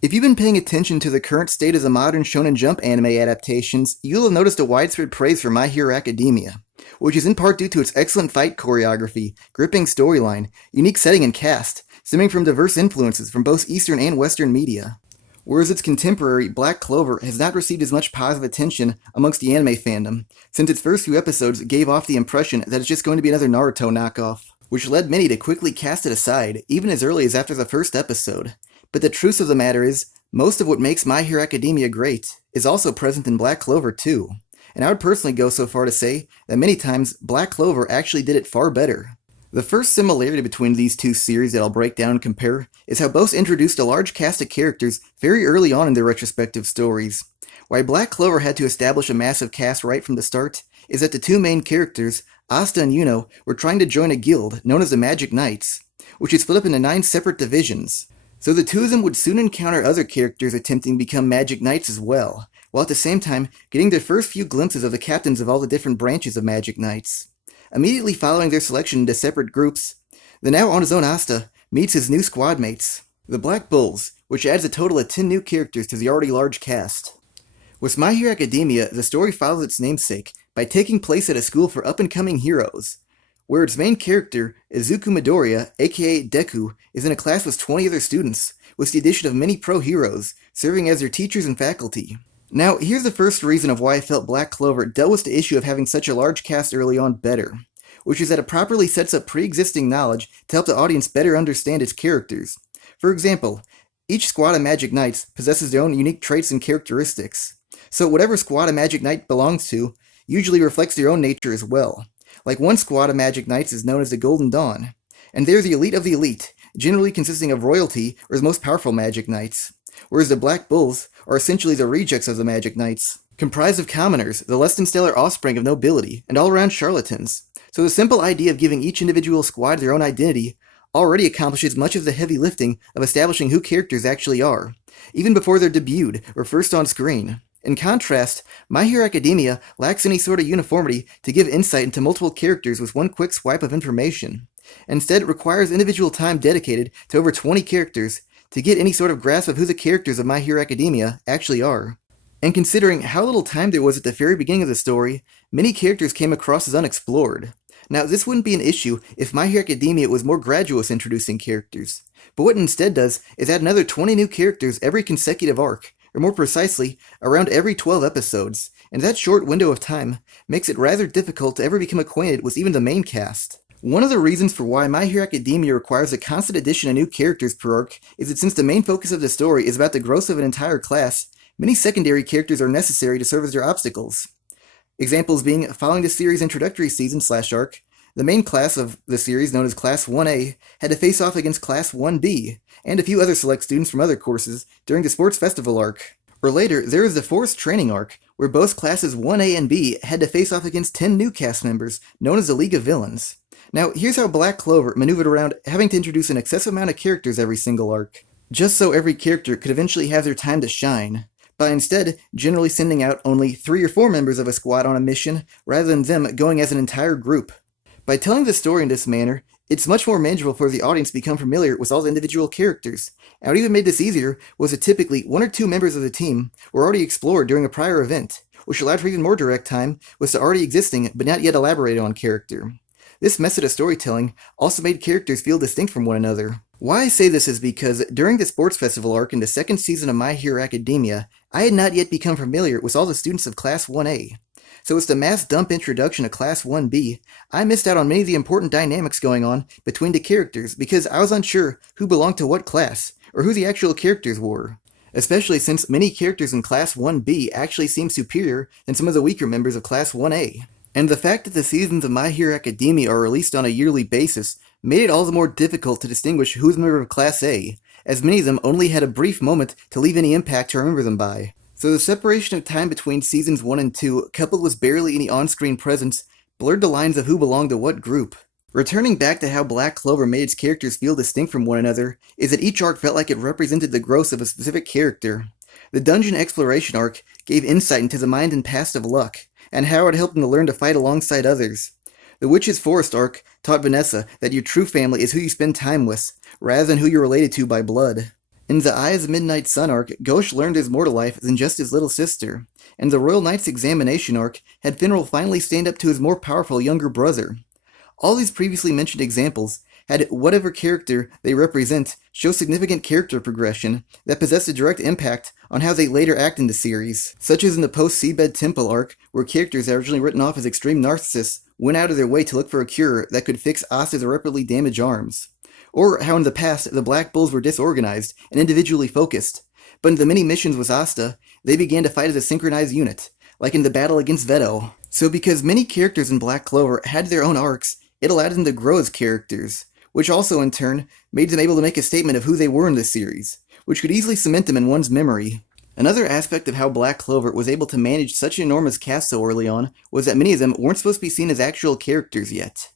If you've been paying attention to the current state of the modern Shonen Jump anime adaptations, you'll have noticed a widespread praise for My Hero Academia, which is in part due to its excellent fight choreography, gripping storyline, unique setting and cast, stemming from diverse influences from both Eastern and Western media. Whereas its contemporary, Black Clover, has not received as much positive attention amongst the anime fandom, since its first few episodes gave off the impression that it's just going to be another Naruto knockoff, which led many to quickly cast it aside, even as early as after the first episode. But the truth of the matter is, most of what makes My Hero Academia great is also present in Black Clover too. And I would personally go so far to say that many times Black Clover actually did it far better. The first similarity between these two series that I'll break down and compare is how both introduced a large cast of characters very early on in their respective stories. Why Black Clover had to establish a massive cast right from the start is that the two main characters, Asta and Yuno, were trying to join a guild known as the Magic Knights, which is split up into 9 separate divisions. So the two of them would soon encounter other characters attempting to become Magic Knights as well, while at the same time getting their first few glimpses of the captains of all the different branches of Magic Knights. Immediately following their selection into separate groups, the now on his own Asta meets his new squad mates, the Black Bulls, which adds a total of 10 new characters to the already large cast. With My Hero Academia, the story follows its namesake by taking place at a school for up-and-coming heroes, where its main character, Izuku Midoriya, aka Deku, is in a class with 20 other students, with the addition of many pro-heroes, serving as their teachers and faculty. Now, here's the first reason of why I felt Black Clover dealt with the issue of having such a large cast early on better, which is that it properly sets up pre-existing knowledge to help the audience better understand its characters. For example, each squad of Magic Knights possesses their own unique traits and characteristics, so whatever squad a Magic Knight belongs to usually reflects their own nature as well. Like one squad of Magic Knights is known as the Golden Dawn, and they're the elite of the elite, generally consisting of royalty or the most powerful Magic Knights, whereas the Black Bulls are essentially the rejects of the Magic Knights, comprised of commoners, the less than stellar offspring of nobility, and all-around charlatans. So the simple idea of giving each individual squad their own identity already accomplishes much of the heavy lifting of establishing who characters actually are, even before they're debuted or first on screen. In contrast, My Hero Academia lacks any sort of uniformity to give insight into multiple characters with one quick swipe of information. Instead, it requires individual time dedicated to over 20 characters to get any sort of grasp of who the characters of My Hero Academia actually are. And considering how little time there was at the very beginning of the story, many characters came across as unexplored. Now, this wouldn't be an issue if My Hero Academia was more gradual with introducing characters, but what it instead does is add another 20 new characters every consecutive arc, or more precisely, around every 12 episodes, and that short window of time makes it rather difficult to ever become acquainted with even the main cast. One of the reasons for why My Hero Academia requires a constant addition of new characters per arc is that since the main focus of the story is about the growth of an entire class, many secondary characters are necessary to serve as their obstacles. Examples being, following the series' introductory season/arc, the main class of the series, known as Class 1A, had to face off against Class 1B, and a few other select students from other courses during the Sports Festival arc. Or later, there is the Forced Training arc, where both Classes 1A and B had to face off against 10 new cast members, known as the League of Villains. Now, here's how Black Clover maneuvered around having to introduce an excessive amount of characters every single arc, just so every character could eventually have their time to shine, by instead generally sending out only 3 or 4 members of a squad on a mission, rather than them going as an entire group. By telling the story in this manner, it's much more manageable for the audience to become familiar with all the individual characters. And what even made this easier was that typically 1 or 2 members of the team were already explored during a prior event, which allowed for even more direct time with the already existing but not yet elaborated on character. This method of storytelling also made characters feel distinct from one another. Why I say this is because during the Sports Festival arc in the second season of My Hero Academia, I had not yet become familiar with all the students of Class 1A. So as the mass dump introduction of Class 1B, I missed out on many of the important dynamics going on between the characters because I was unsure who belonged to what class, or who the actual characters were. Especially since many characters in Class 1B actually seem superior than some of the weaker members of Class 1A. And the fact that the seasons of My Hero Academia are released on a yearly basis made it all the more difficult to distinguish who's a member of Class A, as many of them only had a brief moment to leave any impact to remember them by. So the separation of time between seasons 1 and 2, coupled with barely any on-screen presence, blurred the lines of who belonged to what group. Returning back to how Black Clover made its characters feel distinct from one another, is that each arc felt like it represented the growth of a specific character. The Dungeon Exploration arc gave insight into the mind and past of Luck, and how it helped him to learn to fight alongside others. The Witch's Forest arc taught Vanessa that your true family is who you spend time with, rather than who you're related to by blood. In the Eye of the Midnight Sun arc, Ghosh learned his mortal life than just his little sister, and the Royal Knight's Examination arc had Finral finally stand up to his more powerful younger brother. All these previously mentioned examples had whatever character they represent show significant character progression that possessed a direct impact on how they later act in the series, such as in the post-Seabed Temple arc, where characters originally written off as extreme narcissists went out of their way to look for a cure that could fix Asta's irreparably damaged arms. Or how in the past, the Black Bulls were disorganized and individually focused, but in the many missions with Asta, they began to fight as a synchronized unit, like in the battle against Veto. So because many characters in Black Clover had their own arcs, it allowed them to grow as characters, which also in turn made them able to make a statement of who they were in the series, which could easily cement them in one's memory. Another aspect of how Black Clover was able to manage such an enormous cast so early on was that many of them weren't supposed to be seen as actual characters yet.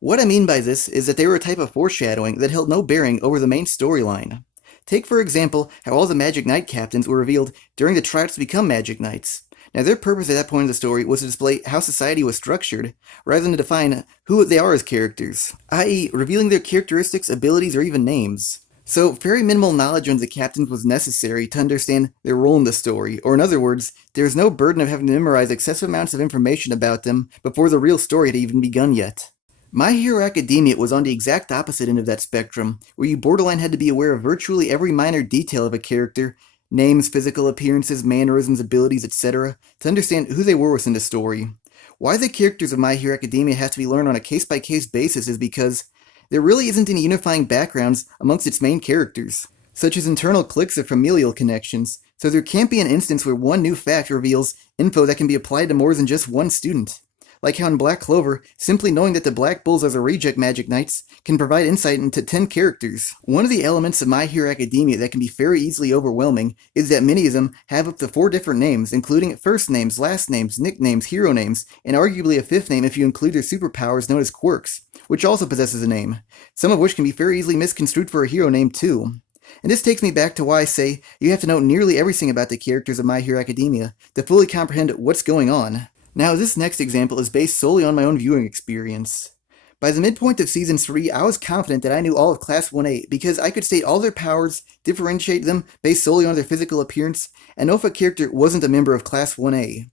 What I mean by this is that they were a type of foreshadowing that held no bearing over the main storyline. Take for example how all the Magic Knight captains were revealed during the tryouts to become Magic Knights. Now their purpose at that point in the story was to display how society was structured, rather than to define who they are as characters, i.e. revealing their characteristics, abilities, or even names. So very minimal knowledge on the captains was necessary to understand their role in the story, or in other words, there was no burden of having to memorize excessive amounts of information about them before the real story had even begun yet. My Hero Academia was on the exact opposite end of that spectrum, where you borderline had to be aware of virtually every minor detail of a character, names, physical appearances, mannerisms, abilities, etc., to understand who they were within the story. Why the characters of My Hero Academia have to be learned on a case-by-case basis is because there really isn't any unifying backgrounds amongst its main characters, such as internal cliques or familial connections, so there can't be an instance where one new fact reveals info that can be applied to more than just one student. Like how in Black Clover, simply knowing that the Black Bulls are the reject Magic Knights can provide insight into 10 characters. One of the elements of My Hero Academia that can be very easily overwhelming is that many of them have up to 4 different names, including first names, last names, nicknames, hero names, and arguably a 5th name if you include their superpowers known as quirks, which also possesses a name, some of which can be very easily misconstrued for a hero name too. And this takes me back to why I say you have to know nearly everything about the characters of My Hero Academia to fully comprehend what's going on. Now, this next example is based solely on my own viewing experience. By the midpoint of Season 3, I was confident that I knew all of Class 1A because I could state all their powers, differentiate them based solely on their physical appearance, and know if a character wasn't a member of Class 1A.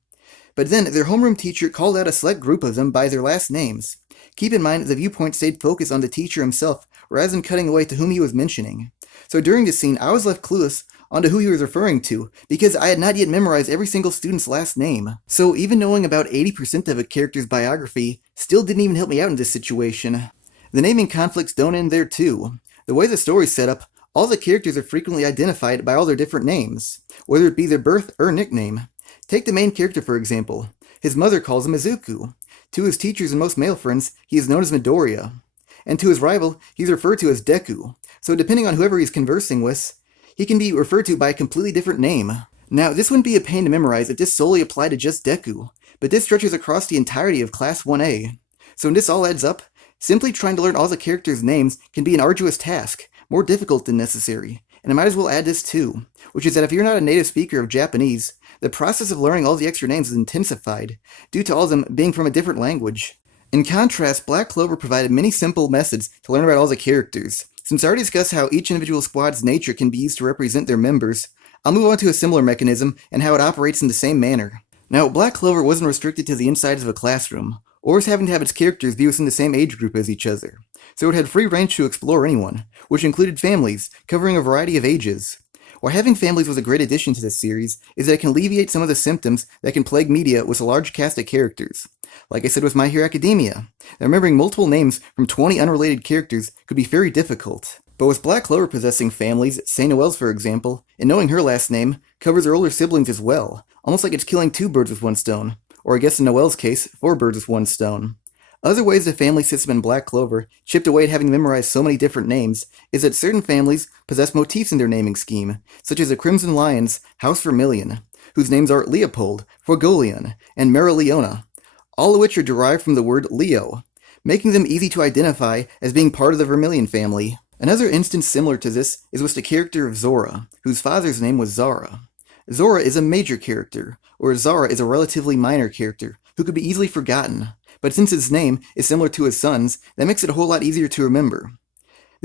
But then, their homeroom teacher called out a select group of them by their last names. Keep in mind, the viewpoint stayed focused on the teacher himself, rather than cutting away to whom he was mentioning. So during this scene, I was left clueless onto who he was referring to, because I had not yet memorized every single student's last name. So even knowing about 80% of a character's biography still didn't even help me out in this situation. The naming conflicts don't end there too. The way the story's set up, all the characters are frequently identified by all their different names, whether it be their birth or nickname. Take the main character for example. His mother calls him Izuku. To his teachers and most male friends, he is known as Midoriya. And to his rival, he's referred to as Deku. So depending on whoever he's conversing with, he can be referred to by a completely different name. Now, this wouldn't be a pain to memorize if this solely applied to just Deku, but this stretches across the entirety of Class 1A. So when this all adds up, simply trying to learn all the characters' names can be an arduous task, more difficult than necessary. And I might as well add this too, which is that if you're not a native speaker of Japanese, the process of learning all the extra names is intensified, due to all of them being from a different language. In contrast, Black Clover provided many simple methods to learn about all the characters. Since I already discussed how each individual squad's nature can be used to represent their members, I'll move on to a similar mechanism and how it operates in the same manner. Now, Black Clover wasn't restricted to the insides of a classroom, or as having to have its characters be within the same age group as each other, so it had free range to explore anyone, which included families, covering a variety of ages. Why having families was a great addition to this series is that it can alleviate some of the symptoms that can plague media with a large cast of characters. Like I said with My Hero Academia, remembering multiple names from 20 unrelated characters could be very difficult. But with Black Clover possessing families, St. Noelle's for example, and knowing her last name covers her older siblings as well, almost like it's killing 2 birds with one stone, or I guess in Noelle's case, 4 birds with one stone. Other ways the family system in Black Clover chipped away at having memorized so many different names is that certain families possess motifs in their naming scheme, such as the Crimson Lion's House Vermilion, whose names are Leopold, Forgolion, and Marileona, all of which are derived from the word Leo, making them easy to identify as being part of the Vermilion family. Another instance similar to this is with the character of Zora, whose father's name was Zara. Zora is a major character, or Zara is a relatively minor character, who could be easily forgotten, but since his name is similar to his son's, that makes it a whole lot easier to remember.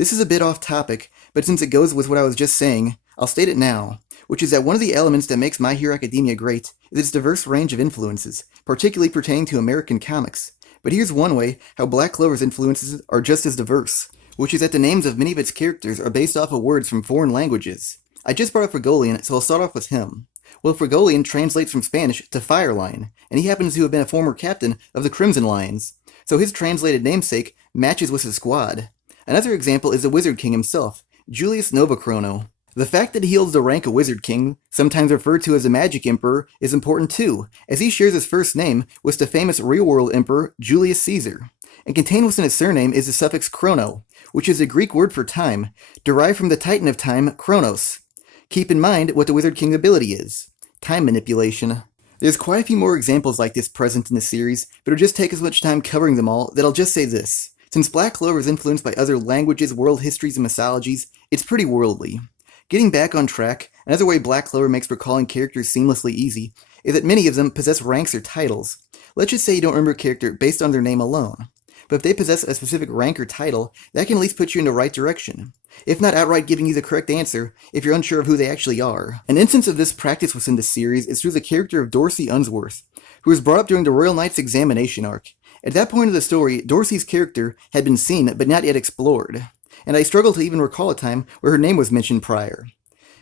This is a bit off topic, but since it goes with what I was just saying, I'll state it now, which is that one of the elements that makes My Hero Academia great is its diverse range of influences, particularly pertaining to American comics. But here's one way how Black Clover's influences are just as diverse, which is that the names of many of its characters are based off of words from foreign languages. I just brought up Frigolian, so I'll start off with him. Well, Frigolian translates from Spanish to Fireline, and he happens to have been a former captain of the Crimson Lions, so his translated namesake matches with his squad. Another example is the Wizard King himself, Julius Novachrono. The fact that he holds the rank of Wizard King, sometimes referred to as the Magic Emperor, is important too, as he shares his first name with the famous real-world emperor Julius Caesar. And contained within his surname is the suffix chrono, which is a Greek word for time, derived from the titan of time, Kronos. Keep in mind what the Wizard King's ability is: time manipulation. There's quite a few more examples like this present in the series, but it'll just take as much time covering them all that I'll just say this. Since Black Clover is influenced by other languages, world histories, and mythologies, it's pretty worldly. Getting back on track, another way Black Clover makes recalling characters seamlessly easy is that many of them possess ranks or titles. Let's just say you don't remember a character based on their name alone. But if they possess a specific rank or title, that can at least put you in the right direction, if not outright giving you the correct answer if you're unsure of who they actually are. An instance of this practice within this series is through the character of Dorsey Unsworth, who was brought up during the Royal Knight's examination arc. At that point of the story, Dorsey's character had been seen but not yet explored, and I struggle to even recall a time where her name was mentioned prior.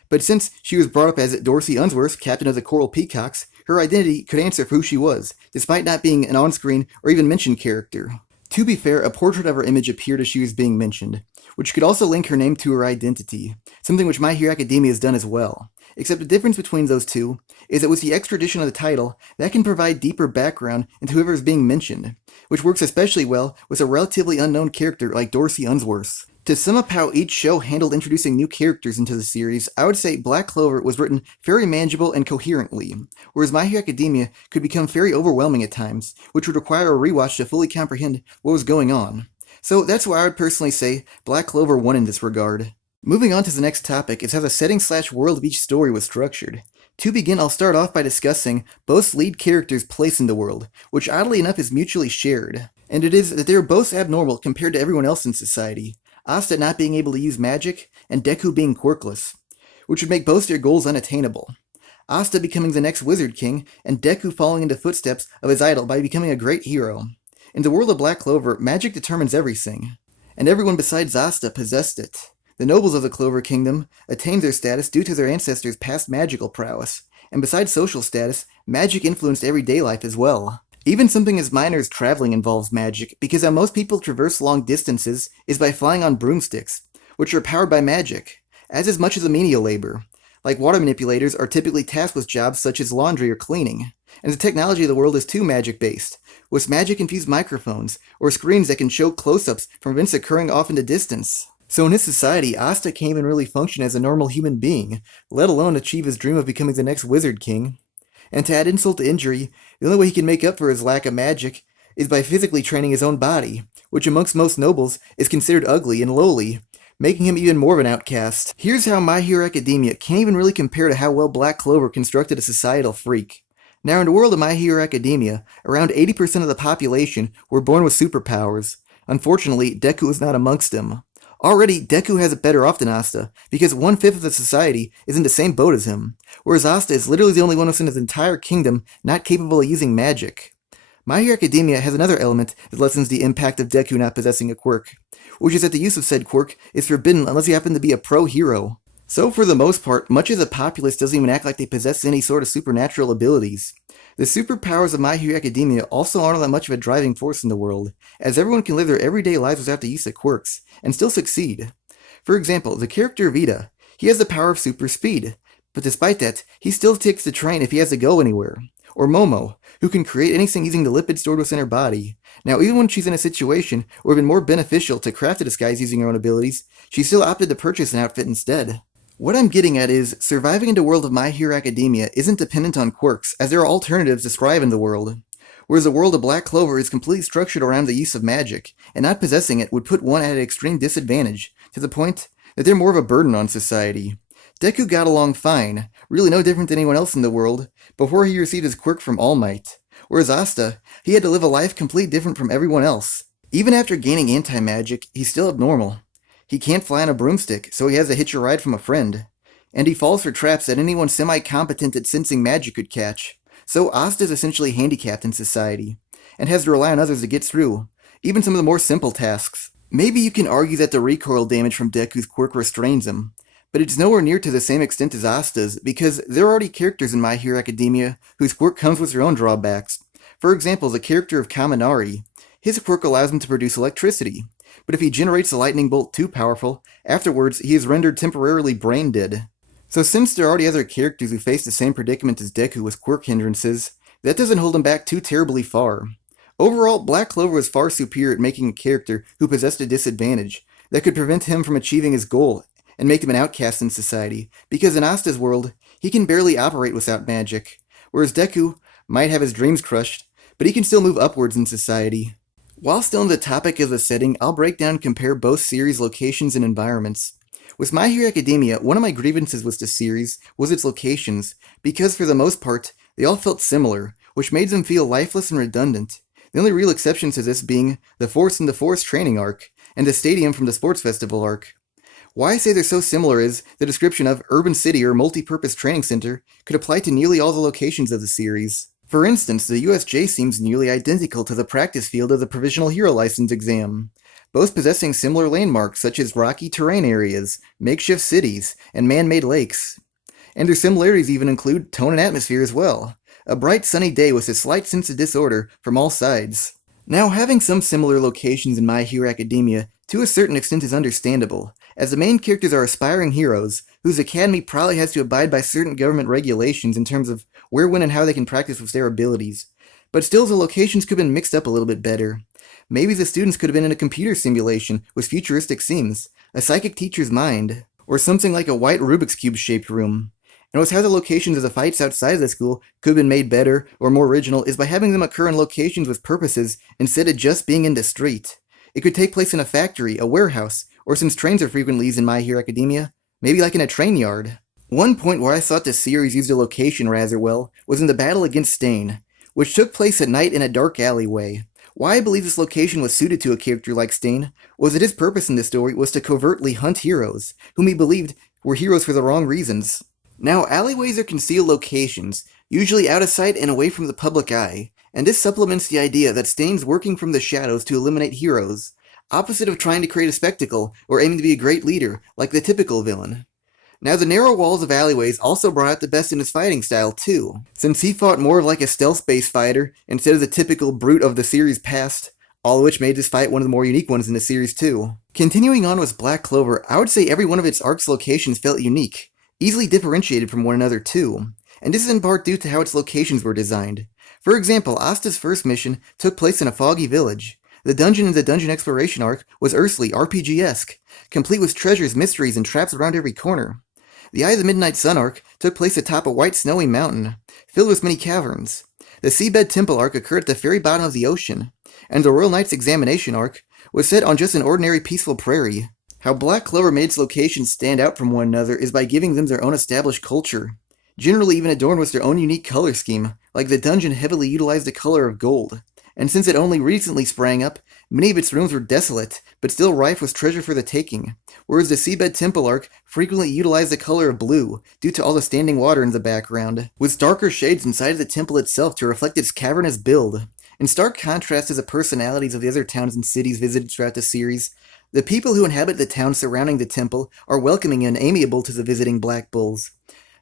But since she was brought up as Dorsey Unsworth, captain of the Coral Peacocks, her identity could answer for who she was, despite not being an on-screen or even mentioned character. To be fair, a portrait of her image appeared as she was being mentioned, which could also link her name to her identity, something which My Hero Academia has done as well. Except the difference between those two is that with the extra addition of the title, that can provide deeper background into whoever is being mentioned, which works especially well with a relatively unknown character like Dorsey Unsworth. To sum up how each show handled introducing new characters into the series, I would say Black Clover was written very manageable and coherently, whereas My Hero Academia could become very overwhelming at times, which would require a rewatch to fully comprehend what was going on. So that's why I would personally say Black Clover won in this regard. Moving on to the next topic is how the setting/world of each story was structured. To begin, I'll start off by discussing both lead characters' place in the world, which oddly enough is mutually shared, and it is that they are both abnormal compared to everyone else in society. Asta not being able to use magic, and Deku being quirkless, which would make both their goals unattainable. Asta becoming the next Wizard King, and Deku following in the footsteps of his idol by becoming a great hero. In the world of Black Clover, magic determines everything, and everyone besides Asta possessed it. The nobles of the Clover Kingdom attained their status due to their ancestors' past magical prowess, and besides social status, magic influenced everyday life as well. Even something as minor as traveling involves magic, because how most people traverse long distances is by flying on broomsticks, which are powered by magic, as is much of the menial labor. Like water manipulators are typically tasked with jobs such as laundry or cleaning, and the technology of the world is too magic-based, with magic-infused microphones, or screens that can show close-ups from events occurring off in the distance. So in this society, Asta can't even really function as a normal human being, let alone achieve his dream of becoming the next Wizard King. And to add insult to injury, the only way he can make up for his lack of magic is by physically training his own body, which amongst most nobles is considered ugly and lowly, making him even more of an outcast. Here's how My Hero Academia can't even really compare to how well Black Clover constructed a societal freak. Now in the world of My Hero Academia, around 80% of the population were born with superpowers. Unfortunately, Deku is not amongst them. Already, Deku has it better off than Asta, because 1/5 of the society is in the same boat as him, whereas Asta is literally the only one within his entire kingdom not capable of using magic. My Hero Academia has another element that lessens the impact of Deku not possessing a quirk, which is that the use of said quirk is forbidden unless you happen to be a pro-hero. So for the most part, much of the populace doesn't even act like they possess any sort of supernatural abilities. The superpowers of My Hero Academia also aren't that much of a driving force in the world, as everyone can live their everyday lives without the use of quirks, and still succeed. For example, the character Vita, he has the power of super speed, but despite that, he still takes the train if he has to go anywhere. Or Momo, who can create anything using the lipids stored within her body. Now, even when she's in a situation where it would have been more beneficial to craft a disguise using her own abilities, she still opted to purchase an outfit instead. What I'm getting at is, surviving in the world of My Hero Academia isn't dependent on quirks, as there are alternatives to thrive in the world. Whereas the world of Black Clover is completely structured around the use of magic, and not possessing it would put one at an extreme disadvantage, to the point that they're more of a burden on society. Deku got along fine, really no different than anyone else in the world, before he received his quirk from All Might. Whereas Asta, he had to live a life completely different from everyone else. Even after gaining anti-magic, he's still abnormal. He can't fly on a broomstick, so he has to hitch a ride from a friend. And he falls for traps that anyone semi-competent at sensing magic could catch. So Asta is essentially handicapped in society, and has to rely on others to get through, even some of the more simple tasks. Maybe you can argue that the recoil damage from Deku's quirk restrains him, but it's nowhere near to the same extent as Asta's, because there are already characters in My Hero Academia whose quirk comes with their own drawbacks. For example, the character of Kaminari. His quirk allows him to produce electricity, but if he generates a lightning bolt too powerful, afterwards he is rendered temporarily brain dead. So since there are already other characters who face the same predicament as Deku with quirk hindrances, that doesn't hold him back too terribly far. Overall, Black Clover was far superior at making a character who possessed a disadvantage that could prevent him from achieving his goal and make him an outcast in society, because in Asta's world, he can barely operate without magic, whereas Deku might have his dreams crushed, but he can still move upwards in society. While still on the topic of the setting, I'll break down and compare both series' locations and environments. With My Hero Academia, one of my grievances with the series was its locations, because for the most part, they all felt similar, which made them feel lifeless and redundant. The only real exceptions to this being the Force in the Forest training arc, and the stadium from the Sports Festival arc. Why I say they're so similar is the description of urban city or multi-purpose training center could apply to nearly all the locations of the series. For instance, the USJ seems nearly identical to the practice field of the Provisional Hero License exam, both possessing similar landmarks such as rocky terrain areas, makeshift cities, and man-made lakes. And their similarities even include tone and atmosphere as well. A bright sunny day with a slight sense of disorder from all sides. Now, having some similar locations in My Hero Academia to a certain extent is understandable, as the main characters are aspiring heroes, whose academy probably has to abide by certain government regulations in terms of where, when, and how they can practice with their abilities. But still, the locations could have been mixed up a little bit better. Maybe the students could have been in a computer simulation with futuristic scenes, a psychic teacher's mind, or something like a white Rubik's Cube-shaped room. And with how the locations of the fights outside of the school could have been made better or more original is by having them occur in locations with purposes instead of just being in the street. It could take place in a factory, a warehouse, or since trains are frequently used in My Hero Academia, maybe like in a train yard. One point where I thought the series used a location rather well was in the battle against Stain, which took place at night in a dark alleyway. Why I believe this location was suited to a character like Stain was that his purpose in this story was to covertly hunt heroes, whom he believed were heroes for the wrong reasons. Now, alleyways are concealed locations, usually out of sight and away from the public eye, and this supplements the idea that Stain's working from the shadows to eliminate heroes, opposite of trying to create a spectacle or aiming to be a great leader, like the typical villain. Now, the narrow walls of alleyways also brought out the best in his fighting style, too, since he fought more like a stealth-based fighter instead of the typical brute of the series past, all of which made this fight one of the more unique ones in the series, too. Continuing on with Black Clover, I would say every one of its arc's locations felt unique, easily differentiated from one another too, and this is in part due to how its locations were designed. For example, Asta's first mission took place in a foggy village. The dungeon in the Dungeon Exploration arc was earthly, RPG-esque, complete with treasures, mysteries, and traps around every corner. The Eye of the Midnight Sun arc took place atop a white snowy mountain, filled with many caverns. The Seabed Temple arc occurred at the very bottom of the ocean, and the Royal Knight's Examination arc was set on just an ordinary peaceful prairie. How Black Clover made its locations stand out from one another is by giving them their own established culture, generally even adorned with their own unique color scheme, like the dungeon heavily utilized the color of gold. And since it only recently sprang up, many of its rooms were desolate, but still rife with treasure for the taking, whereas the Seabed Temple arc frequently utilized the color of blue, due to all the standing water in the background, with darker shades inside of the temple itself to reflect its cavernous build. In stark contrast to the personalities of the other towns and cities visited throughout the series, the people who inhabit the towns surrounding the temple are welcoming and amiable to the visiting Black Bulls.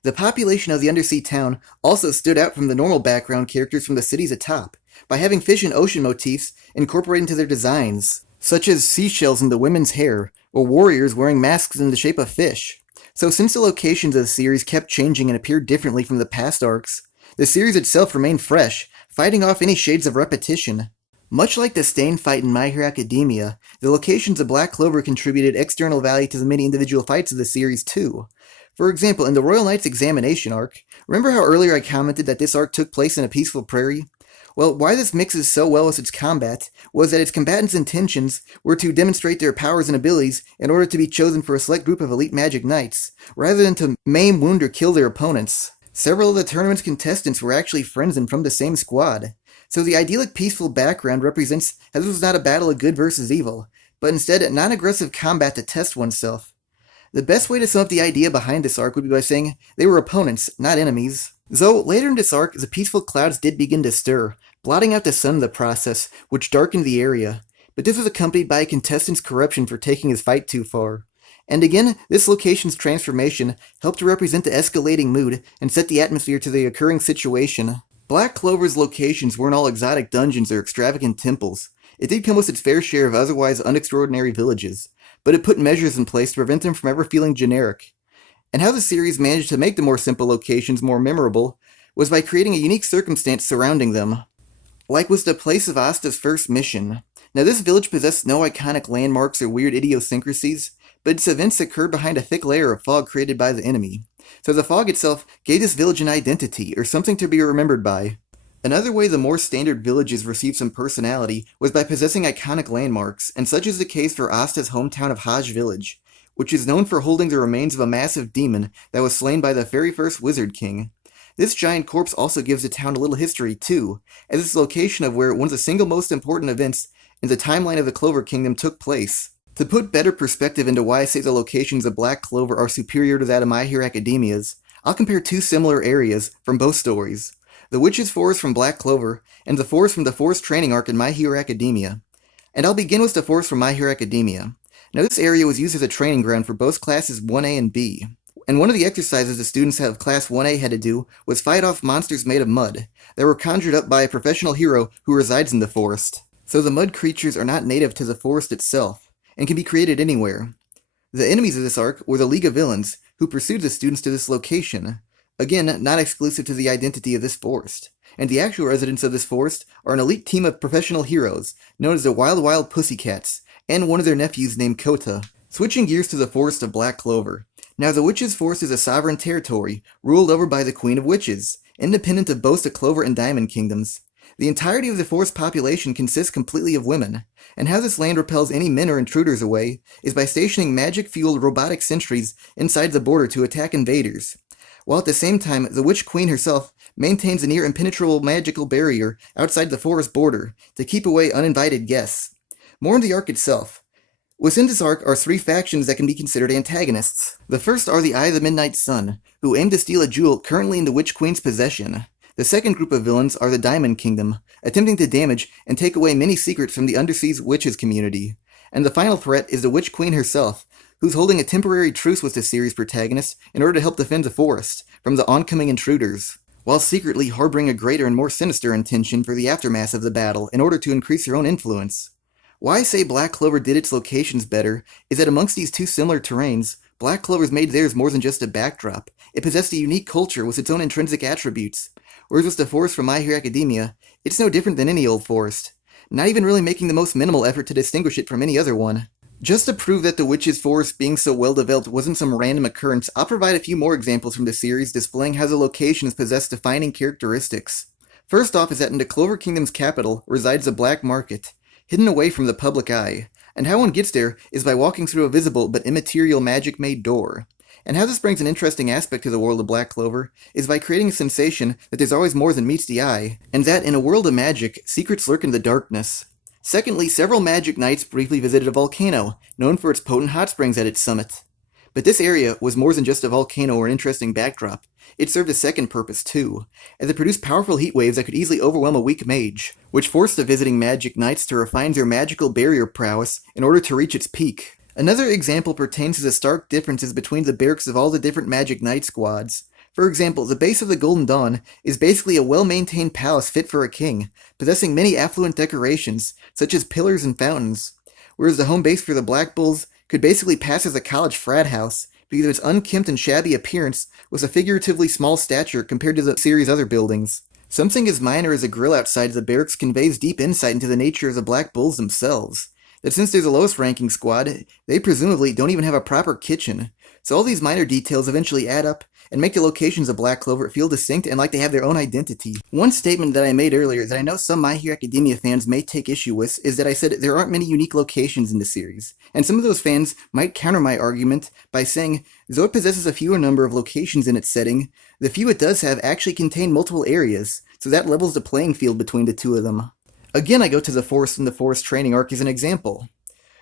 The population of the undersea town also stood out from the normal background characters from the cities atop, by having fish and ocean motifs incorporated into their designs, such as seashells in the women's hair, or warriors wearing masks in the shape of fish. So since the locations of the series kept changing and appeared differently from the past arcs, the series itself remained fresh, fighting off any shades of repetition. Much like the Stain fight in My Hero Academia, the locations of Black Clover contributed external value to the many individual fights of the series too. For example, in the Royal Knight's Examination arc, remember how earlier I commented that this arc took place in a peaceful prairie? Well, why this mixes so well with its combat was that its combatants' intentions were to demonstrate their powers and abilities in order to be chosen for a select group of elite magic knights, rather than to maim, wound, or kill their opponents. Several of the tournament's contestants were actually friends and from the same squad. So the idyllic peaceful background represents how this was not a battle of good versus evil, but instead non-aggressive combat to test oneself. The best way to sum up the idea behind this arc would be by saying they were opponents, not enemies. Though later in this arc, the peaceful clouds did begin to stir, blotting out the sun in the process, which darkened the area. But this was accompanied by a contestant's corruption for taking his fight too far. And again, this location's transformation helped to represent the escalating mood and set the atmosphere to the occurring situation. Black Clover's locations weren't all exotic dungeons or extravagant temples. It did come with its fair share of otherwise unextraordinary villages, but it put measures in place to prevent them from ever feeling generic. And how the series managed to make the more simple locations more memorable was by creating a unique circumstance surrounding them. Like was the place of Asta's first mission. Now this village possessed no iconic landmarks or weird idiosyncrasies, but its events occurred behind a thick layer of fog created by the enemy. So the fog itself gave this village an identity, or something to be remembered by. Another way the more standard villages received some personality was by possessing iconic landmarks, and such is the case for Asta's hometown of Hajj Village, which is known for holding the remains of a massive demon that was slain by the very first Wizard King. This giant corpse also gives the town a little history too, as it's the location of where one of the single most important events in the timeline of the Clover Kingdom took place. To put better perspective into why I say the locations of Black Clover are superior to that of My Hero Academia's, I'll compare two similar areas from both stories. The Witch's Forest from Black Clover, and the forest from the Forest Training Arc in My Hero Academia. And I'll begin with the forest from My Hero Academia. Now this area was used as a training ground for both classes 1A and B. And one of the exercises the students of Class 1A had to do was fight off monsters made of mud that were conjured up by a professional hero who resides in the forest. So the mud creatures are not native to the forest itself, and can be created anywhere. The enemies of this arc were the League of Villains, who pursued the students to this location. Again, not exclusive to the identity of this forest. And the actual residents of this forest are an elite team of professional heroes, known as the Wild Wild Pussycats, and one of their nephews named Coda. Switching gears to the forest of Black Clover. Now the Witches' Forest is a sovereign territory, ruled over by the Queen of Witches, independent of both the Clover and Diamond Kingdoms. The entirety of the forest population consists completely of women, and how this land repels any men or intruders away is by stationing magic-fueled robotic sentries inside the border to attack invaders, while at the same time the Witch Queen herself maintains a near-impenetrable magical barrier outside the forest border to keep away uninvited guests. More on the arc itself. Within this arc are three factions that can be considered antagonists. The first are the Eye of the Midnight Sun, who aim to steal a jewel currently in the Witch Queen's possession. The second group of villains are the Diamond Kingdom, attempting to damage and take away many secrets from the Underseas Witches community. And the final threat is the Witch Queen herself, who's holding a temporary truce with the series' protagonists in order to help defend the forest from the oncoming intruders, while secretly harboring a greater and more sinister intention for the aftermath of the battle in order to increase her own influence. Why I say Black Clover did its locations better is that amongst these two similar terrains, Black Clover's made theirs more than just a backdrop. It possessed a unique culture with its own intrinsic attributes. Whereas with the forest from My Hero Academia, it's no different than any old forest, not even really making the most minimal effort to distinguish it from any other one. Just to prove that the Witch's Forest being so well developed wasn't some random occurrence, I'll provide a few more examples from the series displaying how the locations possess defining characteristics. First off is that in the Clover Kingdom's capital resides a black market, hidden away from the public eye, and how one gets there is by walking through a visible but immaterial magic-made door. And how this brings an interesting aspect to the world of Black Clover is by creating a sensation that there's always more than meets the eye, and that in a world of magic, secrets lurk in the darkness. Secondly, several magic knights briefly visited a volcano, known for its potent hot springs at its summit. But this area was more than just a volcano or an interesting backdrop. It served a second purpose too, as it produced powerful heat waves that could easily overwhelm a weak mage, which forced the visiting magic knights to refine their magical barrier prowess in order to reach its peak. Another example pertains to the stark differences between the barracks of all the different Magic Knight squads. For example, the base of the Golden Dawn is basically a well-maintained palace fit for a king, possessing many affluent decorations, such as pillars and fountains, whereas the home base for the Black Bulls could basically pass as a college frat house because of its unkempt and shabby appearance with a figuratively small stature compared to the series' other buildings. Something as minor as a grill outside the barracks conveys deep insight into the nature of the Black Bulls themselves. That since there's a lowest ranking squad, they presumably don't even have a proper kitchen. So all these minor details eventually add up and make the locations of Black Clover feel distinct and like they have their own identity. One statement that I made earlier that I know some My Hero Academia fans may take issue with is that I said there aren't many unique locations in the series. And some of those fans might counter my argument by saying, though it possesses a fewer number of locations in its setting, the few it does have actually contain multiple areas, so that levels the playing field between the two of them. Again, I go to the forest and the forest training arc as an example.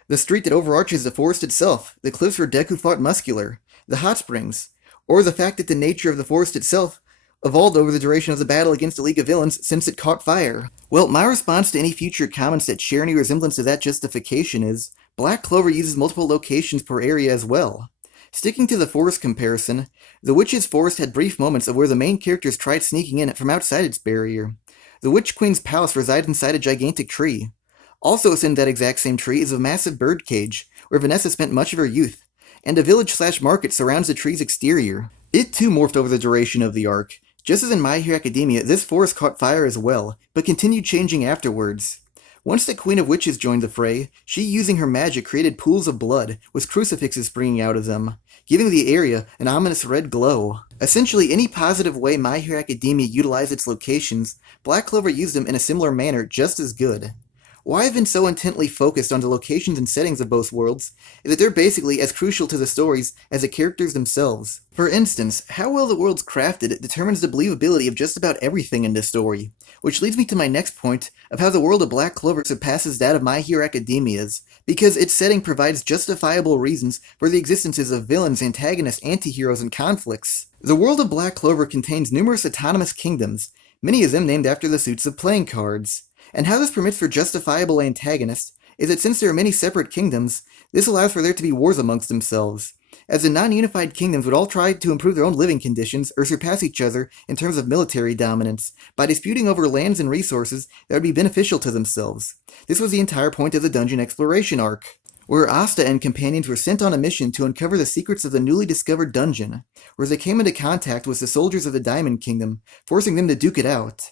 the street that overarches the forest itself, the cliffs where Deku fought Muscular, the hot springs, or the fact that the nature of the forest itself evolved over the duration of the battle against the League of Villains since it caught fire. Well, my response to any future comments that share any resemblance to that justification is, Black Clover uses multiple locations per area as well. Sticking to the forest comparison, the Witch's Forest had brief moments of where the main characters tried sneaking in from outside its barrier. The Witch Queen's palace resides inside a gigantic tree. Also within that exact same tree is a massive bird cage, where Vanessa spent much of her youth, and a village/market surrounds the tree's exterior. It too morphed over the duration of the arc. Just as in My Hero Academia, this forest caught fire as well, but continued changing afterwards. Once the Queen of Witches joined the fray, she, using her magic, created pools of blood, with crucifixes springing out of them, giving the area an ominous red glow. Essentially, any positive way My Hero Academia utilized its locations, Black Clover used them in a similar manner just as good. Why I've been so intently focused on the locations and settings of both worlds is that they're basically as crucial to the stories as the characters themselves. For instance, how well the world's crafted determines the believability of just about everything in this story, which leads me to my next point of how the world of Black Clover surpasses that of My Hero Academia's, because its setting provides justifiable reasons for the existences of villains, antagonists, anti-heroes, and conflicts. The world of Black Clover contains numerous autonomous kingdoms, many of them named after the suits of playing cards. And how this permits for justifiable antagonists is that since there are many separate kingdoms, this allows for there to be wars amongst themselves, as the non-unified kingdoms would all try to improve their own living conditions or surpass each other in terms of military dominance, by disputing over lands and resources that would be beneficial to themselves. This was the entire point of the dungeon exploration arc, where Asta and companions were sent on a mission to uncover the secrets of the newly discovered dungeon, where they came into contact with the soldiers of the Diamond Kingdom, forcing them to duke it out.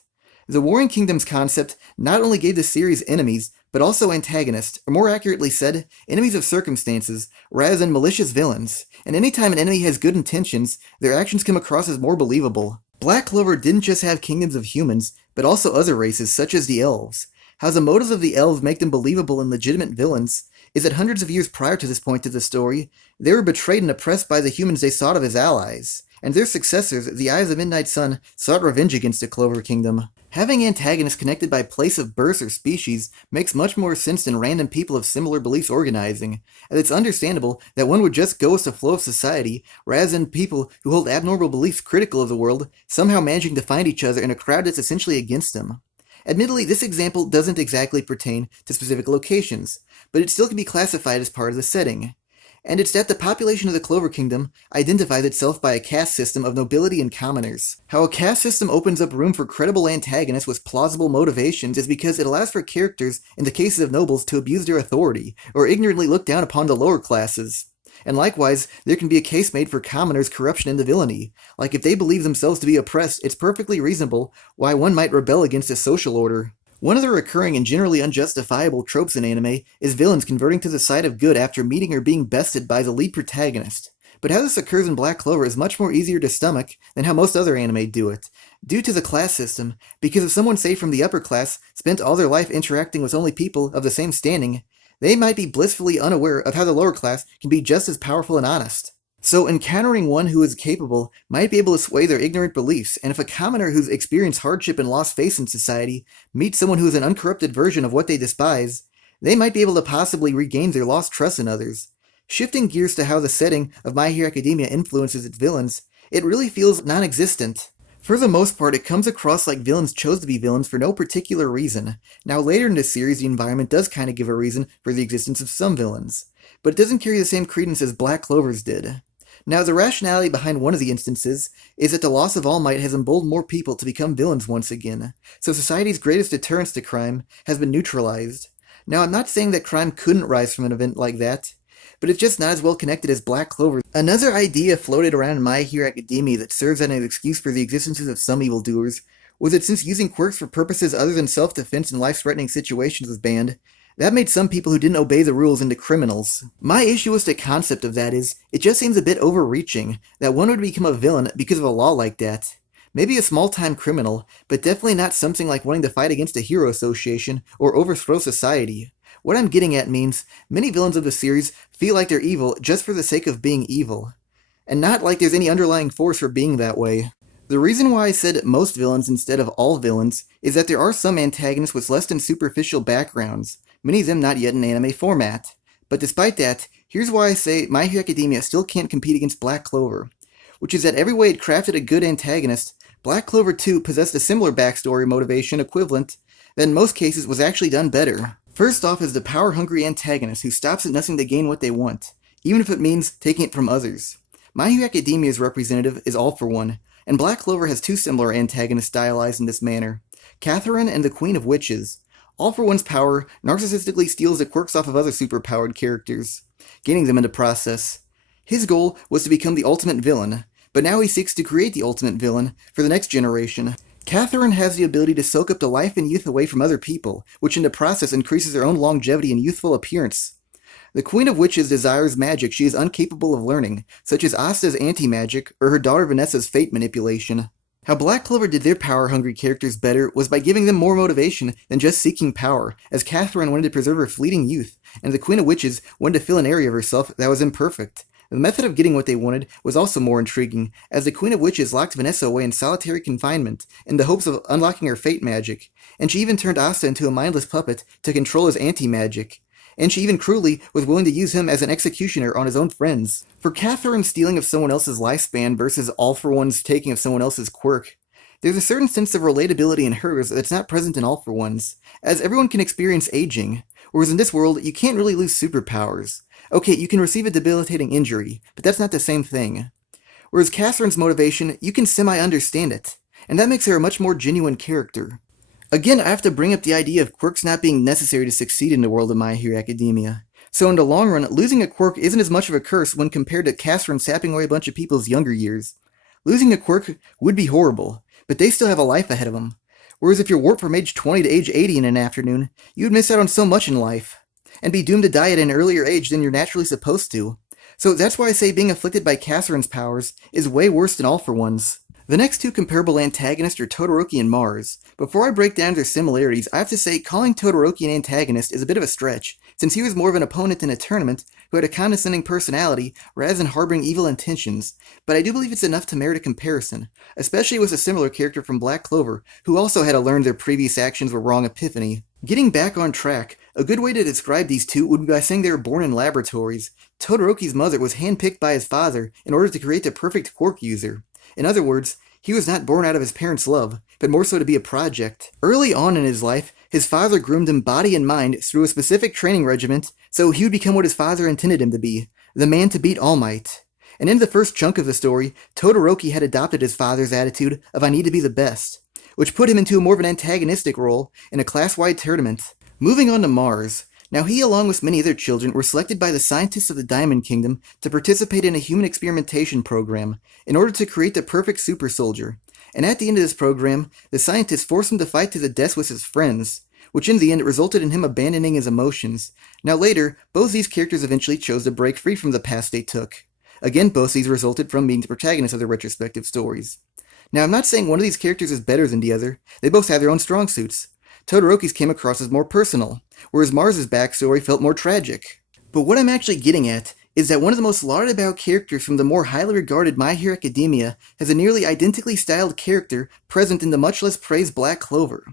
The Warring Kingdoms concept not only gave the series enemies, but also antagonists, or more accurately said, enemies of circumstances, rather than malicious villains, and anytime an enemy has good intentions, their actions come across as more believable. Black Clover didn't just have kingdoms of humans, but also other races, such as the elves. How the motives of the elves make them believable and legitimate villains is that hundreds of years prior to this point of the story, they were betrayed and oppressed by the humans they thought of as allies, and their successors, the Eyes of Midnight Sun, sought revenge against the Clover Kingdom. Having antagonists connected by place of birth or species makes much more sense than random people of similar beliefs organizing, and it's understandable that one would just go with the flow of society, rather than people who hold abnormal beliefs critical of the world, somehow managing to find each other in a crowd that's essentially against them. Admittedly, this example doesn't exactly pertain to specific locations, but it still can be classified as part of the setting. And it's that the population of the Clover Kingdom identifies itself by a caste system of nobility and commoners. How a caste system opens up room for credible antagonists with plausible motivations is because it allows for characters, in the cases of nobles, to abuse their authority, or ignorantly look down upon the lower classes. And likewise, there can be a case made for commoners' corruption and villainy. Like if they believe themselves to be oppressed, it's perfectly reasonable why one might rebel against a social order. One of the recurring and generally unjustifiable tropes in anime is villains converting to the side of good after meeting or being bested by the lead protagonist. But how this occurs in Black Clover is much more easier to stomach than how most other anime do it, due to the class system, because if someone, say from the upper class, spent all their life interacting with only people of the same standing, they might be blissfully unaware of how the lower class can be just as powerful and honest. So encountering one who is capable might be able to sway their ignorant beliefs, and if a commoner who's experienced hardship and lost faith in society meets someone who is an uncorrupted version of what they despise, they might be able to possibly regain their lost trust in others. Shifting gears to how the setting of My Hero Academia influences its villains, it really feels non-existent. For the most part, it comes across like villains chose to be villains for no particular reason. Now later in the series, the environment does kind of give a reason for the existence of some villains, but it doesn't carry the same credence as Black Clover's did. Now, the rationality behind one of the instances is that the loss of All Might has emboldened more people to become villains once again, so society's greatest deterrence to crime has been neutralized. Now, I'm not saying that crime couldn't rise from an event like that, but it's just not as well connected as Black Clover. Another idea floated around in My Hero Academia that serves as an excuse for the existences of some evildoers was that since using quirks for purposes other than self-defense in life-threatening situations was banned, that made some people who didn't obey the rules into criminals. My issue with the concept of that is, it just seems a bit overreaching that one would become a villain because of a law like that. Maybe a small-time criminal, but definitely not something like wanting to fight against a hero association or overthrow society. What I'm getting at means, many villains of the series feel like they're evil just for the sake of being evil, and not like there's any underlying force for being that way. The reason why I said most villains instead of all villains is that there are some antagonists with less than superficial backgrounds, many of them not yet in anime format. But despite that, here's why I say My Hero Academia still can't compete against Black Clover, which is that every way it crafted a good antagonist, Black Clover 2 possessed a similar backstory motivation equivalent that in most cases was actually done better. First off is the power-hungry antagonist who stops at nothing to gain what they want, even if it means taking it from others. My Hero Academia's representative is All for One, and Black Clover has two similar antagonists stylized in this manner, Catherine and the Queen of Witches. All for One's power narcissistically steals the quirks off of other superpowered characters, gaining them in the process. His goal was to become the ultimate villain, but now he seeks to create the ultimate villain for the next generation. Catherine has the ability to soak up the life and youth away from other people, which in the process increases her own longevity and youthful appearance. The Queen of Witches desires magic she is incapable of learning, such as Asta's anti-magic or her daughter Vanessa's fate manipulation. How Black Clover did their power-hungry characters better was by giving them more motivation than just seeking power, as Catherine wanted to preserve her fleeting youth, and the Queen of Witches wanted to fill an area of herself that was imperfect. The method of getting what they wanted was also more intriguing, as the Queen of Witches locked Vanessa away in solitary confinement in the hopes of unlocking her fate magic, and she even turned Asta into a mindless puppet to control his anti-magic. And she even cruelly was willing to use him as an executioner on his own friends. For Catherine's stealing of someone else's lifespan versus All for One's taking of someone else's quirk, there's a certain sense of relatability in hers that's not present in All for One's, as everyone can experience aging, whereas in this world you can't really lose superpowers. Okay, you can receive a debilitating injury, but that's not the same thing. Whereas Catherine's motivation, you can semi-understand it, and that makes her a much more genuine character. Again, I have to bring up the idea of quirks not being necessary to succeed in the world of My Hero Academia. So in the long run, losing a quirk isn't as much of a curse when compared to Catherine sapping away a bunch of people's younger years. Losing a quirk would be horrible, but they still have a life ahead of them. Whereas if you're warped from age 20 to age 80 in an afternoon, you would miss out on so much in life, and be doomed to die at an earlier age than you're naturally supposed to. So that's why I say being afflicted by Catherine's powers is way worse than All for One's. The next two comparable antagonists are Todoroki and Mars. Before I break down their similarities, I have to say calling Todoroki an antagonist is a bit of a stretch, since he was more of an opponent in a tournament who had a condescending personality rather than harboring evil intentions, but I do believe it's enough to merit a comparison, especially with a similar character from Black Clover, who also had a learn their previous actions were wrong epiphany. Getting back on track, a good way to describe these two would be by saying they were born in laboratories. Todoroki's mother was handpicked by his father in order to create the perfect quirk user. In other words, he was not born out of his parents' love, but more so to be a project. Early on in his life, his father groomed him body and mind through a specific training regiment, so he would become what his father intended him to be, the man to beat All Might. And in the first chunk of the story, Todoroki had adopted his father's attitude of I need to be the best, which put him into more of an antagonistic role in a class-wide tournament. Moving on to Mars. Now he, along with many other children, were selected by the scientists of the Diamond Kingdom to participate in a human experimentation program in order to create the perfect super soldier. And at the end of this program, the scientists forced him to fight to the death with his friends, which in the end resulted in him abandoning his emotions. Now later, both these characters eventually chose to break free from the path they took. Again, both these resulted from being the protagonists of their retrospective stories. Now I'm not saying one of these characters is better than the other, they both have their own strong suits. Todoroki's came across as more personal, whereas Mars's backstory felt more tragic. But what I'm actually getting at is that one of the most lauded about characters from the more highly regarded My Hero Academia has a nearly identically styled character present in the much less praised Black Clover.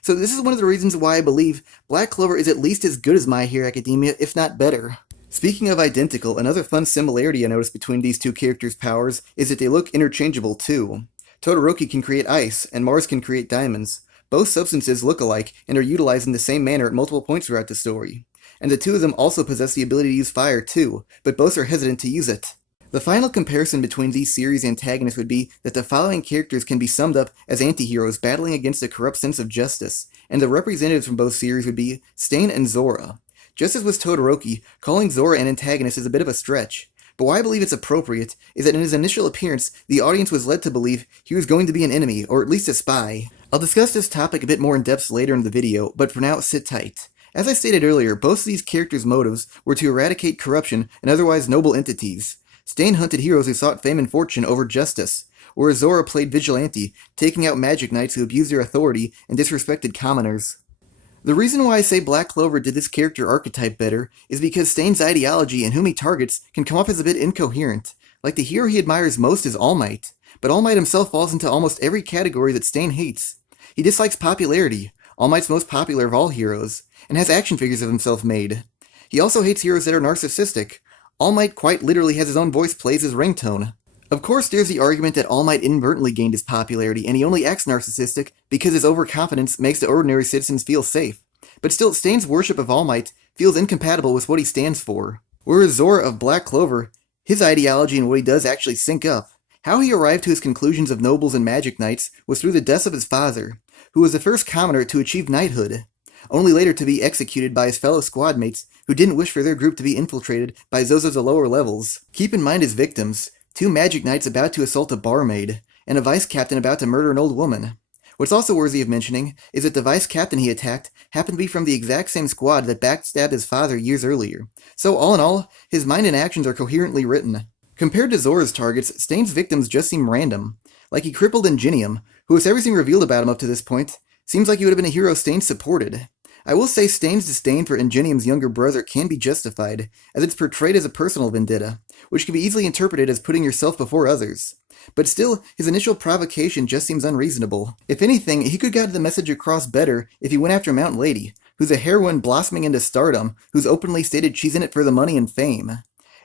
So this is one of the reasons why I believe Black Clover is at least as good as My Hero Academia, if not better. Speaking of identical, another fun similarity I noticed between these two characters' powers is that they look interchangeable too. Todoroki can create ice, and Mars can create diamonds. Both substances look alike and are utilized in the same manner at multiple points throughout the story. And the two of them also possess the ability to use fire too, but both are hesitant to use it. The final comparison between these series' antagonists would be that the following characters can be summed up as anti-heroes battling against a corrupt sense of justice, and the representatives from both series would be Stain and Zora. Just as with Todoroki, calling Zora an antagonist is a bit of a stretch, but why I believe it's appropriate is that in his initial appearance, the audience was led to believe he was going to be an enemy, or at least a spy. I'll discuss this topic a bit more in depth later in the video, but for now, sit tight. As I stated earlier, both of these characters' motives were to eradicate corruption and otherwise noble entities. Stain hunted heroes who sought fame and fortune over justice, whereas Zora played vigilante, taking out magic knights who abused their authority and disrespected commoners. The reason why I say Black Clover did this character archetype better is because Stain's ideology and whom he targets can come off as a bit incoherent. Like the hero he admires most is All Might, but All Might himself falls into almost every category that Stain hates. He dislikes popularity, All Might's most popular of all heroes, and has action figures of himself made. He also hates heroes that are narcissistic. All Might quite literally has his own voice play as his ringtone. Of course, there's the argument that All Might inadvertently gained his popularity, and he only acts narcissistic because his overconfidence makes the ordinary citizens feel safe. But still, Stain's worship of All Might feels incompatible with what he stands for. Whereas Zora of Black Clover, his ideology and what he does actually sync up. How he arrived to his conclusions of nobles and magic knights was through the deaths of his father, who was the first commoner to achieve knighthood, only later to be executed by his fellow squad mates who didn't wish for their group to be infiltrated by those of the lower levels. Keep in mind his victims: 2 magic knights about to assault a barmaid, and a vice captain about to murder an old woman. What's also worthy of mentioning is that the vice captain he attacked happened to be from the exact same squad that backstabbed his father years earlier. So all in all, his mind and actions are coherently written. Compared to Zora's targets, Stain's victims just seem random. Like he crippled Ingenium, who with everything revealed about him up to this point, seems like he would have been a hero Stain supported. I will say Stain's disdain for Ingenium's younger brother can be justified, as it's portrayed as a personal vendetta, which can be easily interpreted as putting yourself before others. But still, his initial provocation just seems unreasonable. If anything, he could have got the message across better if he went after Mountain Lady, who's a heroine blossoming into stardom, who's openly stated she's in it for the money and fame,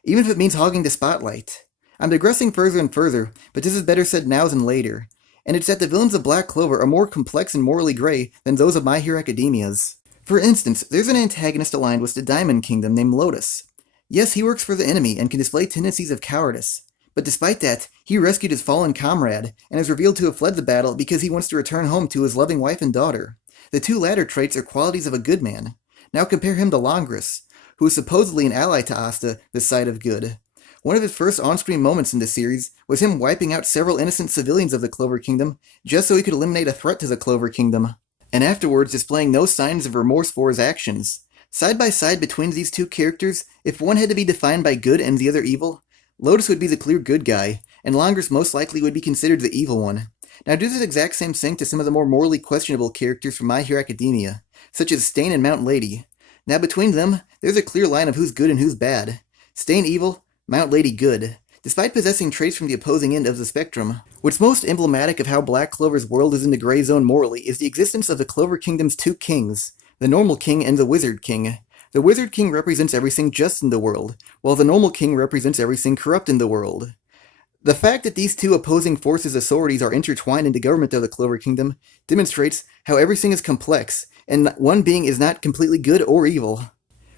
even if it means hogging the spotlight. I'm digressing further and further, but this is better said now than later, and it's that the villains of Black Clover are more complex and morally gray than those of My Hero Academia's. For instance, there's an antagonist aligned with the Diamond Kingdom named Lotus. Yes, he works for the enemy and can display tendencies of cowardice, but despite that, he rescued his fallen comrade, and is revealed to have fled the battle because he wants to return home to his loving wife and daughter. The 2 latter traits are qualities of a good man. Now compare him to Longris, who is supposedly an ally to Asta, the side of good. One of his first on-screen moments in the series was him wiping out several innocent civilians of the Clover Kingdom just so he could eliminate a threat to the Clover Kingdom, and afterwards displaying no signs of remorse for his actions. Side by side between these 2 characters, if one had to be defined by good and the other evil, Lotus would be the clear good guy, and Longris most likely would be considered the evil one. Now do this exact same thing to some of the more morally questionable characters from My Hero Academia, such as Stain and Mountain Lady. Now between them, there's a clear line of who's good and who's bad. Stain evil, Mountain Lady good, despite possessing traits from the opposing end of the spectrum. What's most emblematic of how Black Clover's world is in the gray zone morally is the existence of the Clover Kingdom's 2 kings, the Normal King and the Wizard King. The Wizard King represents everything just in the world, while the Normal King represents everything corrupt in the world. The fact that these 2 opposing forces' authorities are intertwined in the government of the Clover Kingdom demonstrates how everything is complex, and one being is not completely good or evil.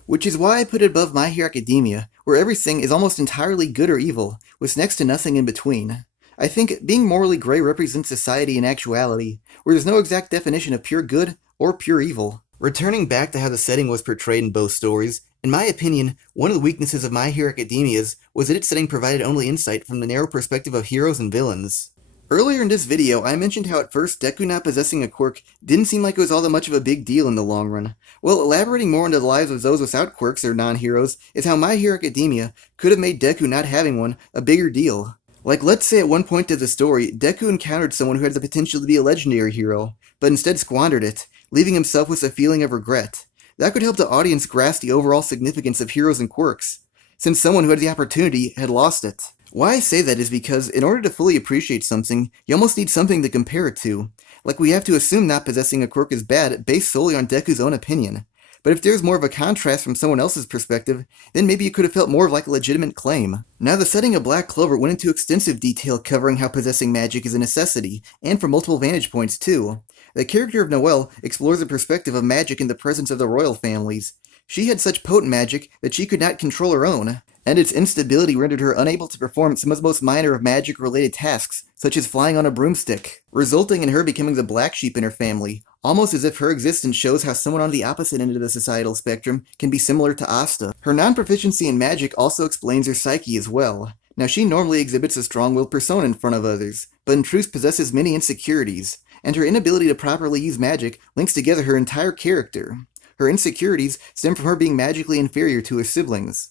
Which is why I put it above My Hero Academia, where everything is almost entirely good or evil, with next to nothing in between. I think being morally gray represents society in actuality, where there's no exact definition of pure good or pure evil. Returning back to how the setting was portrayed in both stories, in my opinion, one of the weaknesses of My Hero Academia's was that its setting provided only insight from the narrow perspective of heroes and villains. Earlier in this video, I mentioned how at first Deku not possessing a quirk didn't seem like it was all that much of a big deal in the long run. Well, elaborating more into the lives of those without quirks or non-heroes is how My Hero Academia could have made Deku not having one a bigger deal. Like, let's say at one point of the story, Deku encountered someone who had the potential to be a legendary hero, but instead squandered it, leaving himself with a feeling of regret. That could help the audience grasp the overall significance of heroes and quirks, since someone who had the opportunity had lost it. Why I say that is because in order to fully appreciate something, you almost need something to compare it to. Like, we have to assume not possessing a quirk is bad based solely on Deku's own opinion. But if there's more of a contrast from someone else's perspective, then maybe it could have felt more like a legitimate claim. Now, the setting of Black Clover went into extensive detail covering how possessing magic is a necessity, and from multiple vantage points too. The character of Noelle explores the perspective of magic in the presence of the royal families. She had such potent magic that she could not control her own, and its instability rendered her unable to perform some of the most minor of magic-related tasks, such as flying on a broomstick, resulting in her becoming the black sheep in her family, almost as if her existence shows how someone on the opposite end of the societal spectrum can be similar to Asta. Her non-proficiency in magic also explains her psyche as well. Now, she normally exhibits a strong-willed persona in front of others, but in truth possesses many insecurities, and her inability to properly use magic links together her entire character. Her insecurities stem from her being magically inferior to her siblings,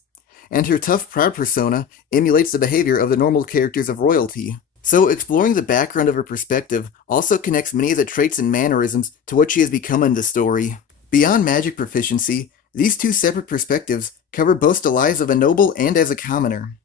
and her tough, proud persona emulates the behavior of the normal characters of royalty. So, exploring the background of her perspective also connects many of the traits and mannerisms to what she has become in the story. Beyond magic proficiency, these 2 separate perspectives cover both the lives of a noble and as a commoner.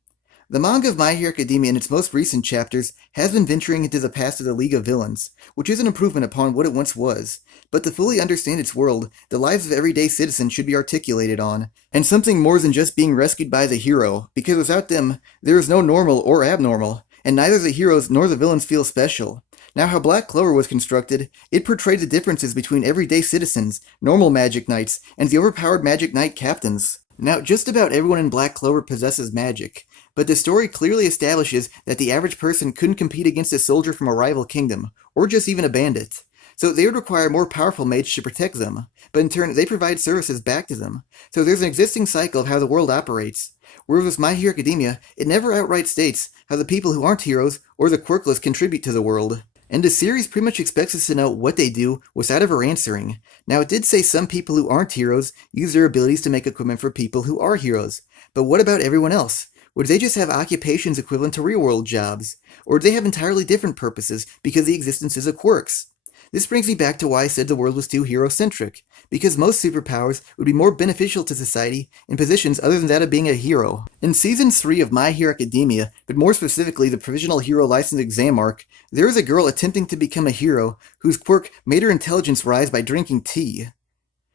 The manga of My Hero Academia in its most recent chapters has been venturing into the past of the League of Villains, which is an improvement upon what it once was. But to fully understand its world, the lives of everyday citizens should be articulated on, and something more than just being rescued by the hero, because without them, there is no normal or abnormal, and neither the heroes nor the villains feel special. Now, how Black Clover was constructed, it portrayed the differences between everyday citizens, normal magic knights, and the overpowered magic knight captains. Now, just about everyone in Black Clover possesses magic, but the story clearly establishes that the average person couldn't compete against a soldier from a rival kingdom, or just even a bandit. So they would require more powerful mages to protect them, but in turn they provide services back to them. So there's an existing cycle of how the world operates. Whereas with My Hero Academia, it never outright states how the people who aren't heroes or the quirkless contribute to the world. And the series pretty much expects us to know what they do without ever answering. Now, it did say some people who aren't heroes use their abilities to make equipment for people who are heroes. But what about everyone else? Would they just have occupations equivalent to real-world jobs? Or do they have entirely different purposes because of the existences of quirks? This brings me back to why I said the world was too hero-centric, because most superpowers would be more beneficial to society in positions other than that of being a hero. In Season 3 of My Hero Academia, but more specifically the Provisional Hero License Exam arc, there is a girl attempting to become a hero whose quirk made her intelligence rise by drinking tea.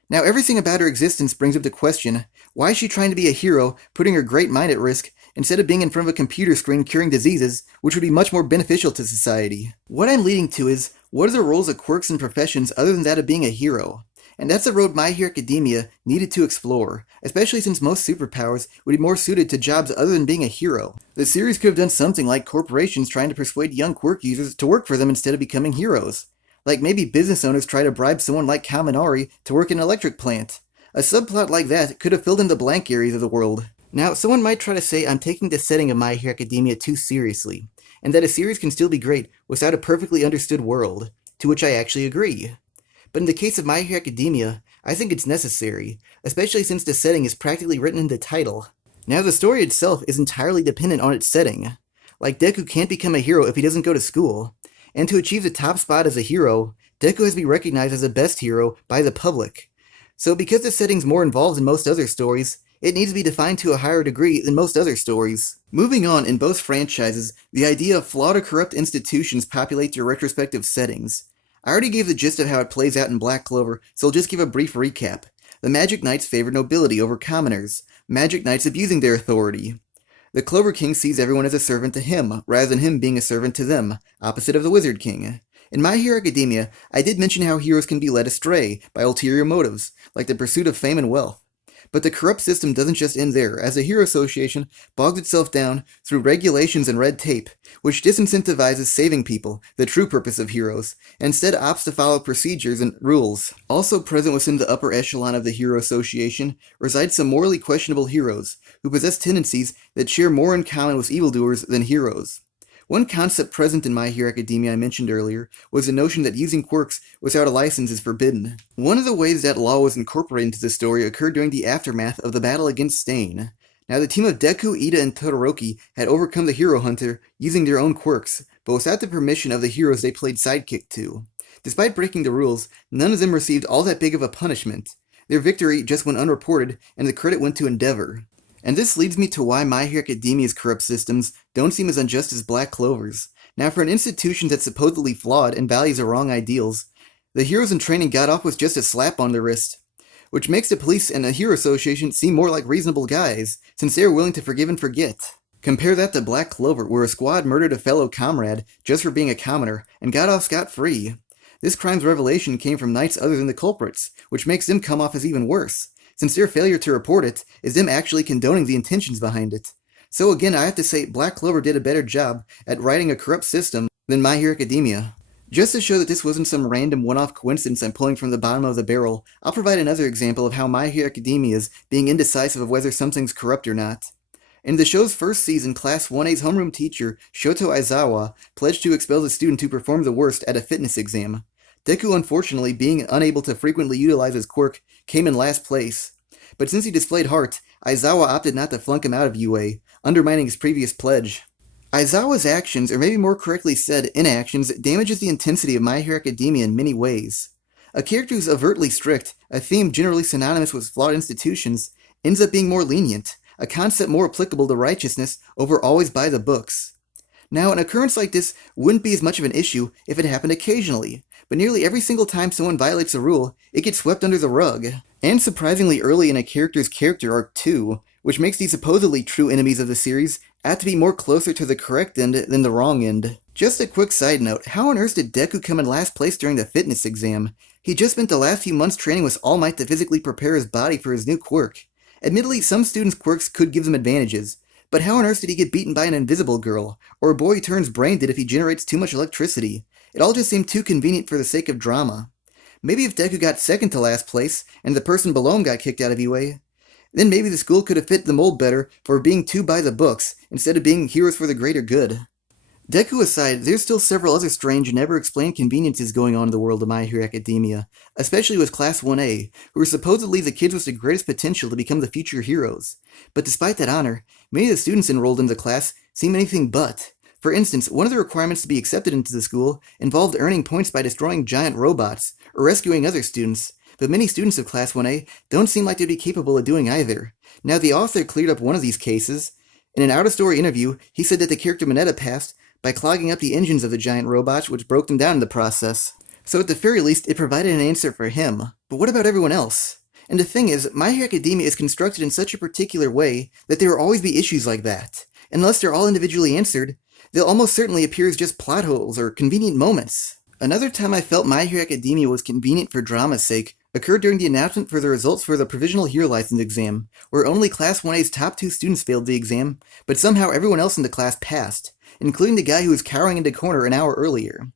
Now, everything about her existence brings up the question, why is she trying to be a hero, putting her great mind at risk, instead of being in front of a computer screen curing diseases, which would be much more beneficial to society? What I'm leading to is, what are the roles of quirks and professions other than that of being a hero? And that's a road My Hero Academia needed to explore, especially since most superpowers would be more suited to jobs other than being a hero. The series could have done something like corporations trying to persuade young quirk users to work for them instead of becoming heroes. Like maybe business owners try to bribe someone like Kaminari to work in an electric plant. A subplot like that could have filled in the blank areas of the world. Now, someone might try to say I'm taking the setting of My Hero Academia too seriously, and that a series can still be great without a perfectly understood world, to which I actually agree. But in the case of My Hero Academia, I think it's necessary, especially since the setting is practically written in the title. Now, the story itself is entirely dependent on its setting. Like, Deku can't become a hero if he doesn't go to school, and to achieve the top spot as a hero, Deku has to be recognized as the best hero by the public. So because the setting's more involved than most other stories, it needs to be defined to a higher degree than most other stories. Moving on, in both franchises, the idea of flawed or corrupt institutions populate their retrospective settings. I already gave the gist of how it plays out in Black Clover, so I'll just give a brief recap. The Magic Knights favor nobility over commoners, Magic Knights abusing their authority. The Clover King sees everyone as a servant to him, rather than him being a servant to them, opposite of the Wizard King. In My Hero Academia, I did mention how heroes can be led astray by ulterior motives, like the pursuit of fame and wealth. But the corrupt system doesn't just end there, as the Hero Association bogs itself down through regulations and red tape, which disincentivizes saving people, the true purpose of heroes, and instead opts to follow procedures and rules. Also present within the upper echelon of the Hero Association reside some morally questionable heroes, who possess tendencies that share more in common with evildoers than heroes. One concept present in My Hero Academia I mentioned earlier was the notion that using quirks without a license is forbidden. One of the ways that law was incorporated into the story occurred during the aftermath of the battle against Stain. Now, the team of Deku, Ida, and Todoroki had overcome the Hero Hunter using their own quirks, but without the permission of the heroes they played sidekick to. Despite breaking the rules, none of them received all that big of a punishment. Their victory just went unreported, and the credit went to Endeavor. And this leads me to why My Hero Academia's corrupt systems don't seem as unjust as Black Clover's. Now, for an institution that's supposedly flawed and values the wrong ideals, the heroes in training got off with just a slap on the wrist, which makes the police and the Hero Association seem more like reasonable guys, since they are willing to forgive and forget. Compare that to Black Clover, where a squad murdered a fellow comrade just for being a commoner, and got off scot-free. This crime's revelation came from knights other than the culprits, which makes them come off as even worse, since their failure to report it is them actually condoning the intentions behind it. So again, I have to say Black Clover did a better job at writing a corrupt system than My Hero Academia. Just to show that this wasn't some random one-off coincidence I'm pulling from the bottom of the barrel, I'll provide another example of how My Hero Academia's being indecisive of whether something's corrupt or not. In the show's first season, Class 1A's homeroom teacher, Shoto Aizawa, pledged to expel the student who performed the worst at a fitness exam. Deku, unfortunately, being unable to frequently utilize his quirk, came in last place. But since he displayed heart, Aizawa opted not to flunk him out of UA, undermining his previous pledge. Aizawa's actions, or maybe more correctly said, inactions, damages the intensity of My Hero Academia in many ways. A character who's overtly strict, a theme generally synonymous with flawed institutions, ends up being more lenient, a concept more applicable to righteousness over always by the books. Now, an occurrence like this wouldn't be as much of an issue if it happened occasionally, but nearly every single time someone violates a rule, it gets swept under the rug. And surprisingly early in a character's character arc too, which makes these supposedly true enemies of the series apt to be more closer to the correct end than the wrong end. Just a quick side note, how on earth did Deku come in last place during the fitness exam? He just spent the last few months training with All Might to physically prepare his body for his new quirk. Admittedly, some students' quirks could give them advantages, but how on earth did he get beaten by an invisible girl, or a boy who turns brain dead if he generates too much electricity? It all just seemed too convenient for the sake of drama. Maybe if Deku got second to last place, and the person below him got kicked out of UA, then maybe the school could have fit the mold better for being too by the books, instead of being heroes for the greater good. Deku aside, there's still several other strange and never-explained conveniences going on in the world of My Hero Academia, especially with Class 1A, who are supposedly the kids with the greatest potential to become the future heroes. But despite that honor, many of the students enrolled in the class seem anything but. For instance, one of the requirements to be accepted into the school involved earning points by destroying giant robots, or rescuing other students, but many students of Class 1A don't seem like they'd be capable of doing either. Now, the author cleared up one of these cases. In an out-of-story interview, he said that the character Mineta passed by clogging up the engines of the giant robots, which broke them down in the process. So at the very least, it provided an answer for him. But what about everyone else? And the thing is, My Hero Academia is constructed in such a particular way that there will always be issues like that. Unless they're all individually answered, they'll almost certainly appear as just plot holes or convenient moments. Another time I felt My Hero Academia was convenient for drama's sake occurred during the announcement for the results for the Provisional Hero License exam, where only Class 1A's top 2 students failed the exam, but somehow everyone else in the class passed, including the guy who was cowering in the corner an hour earlier.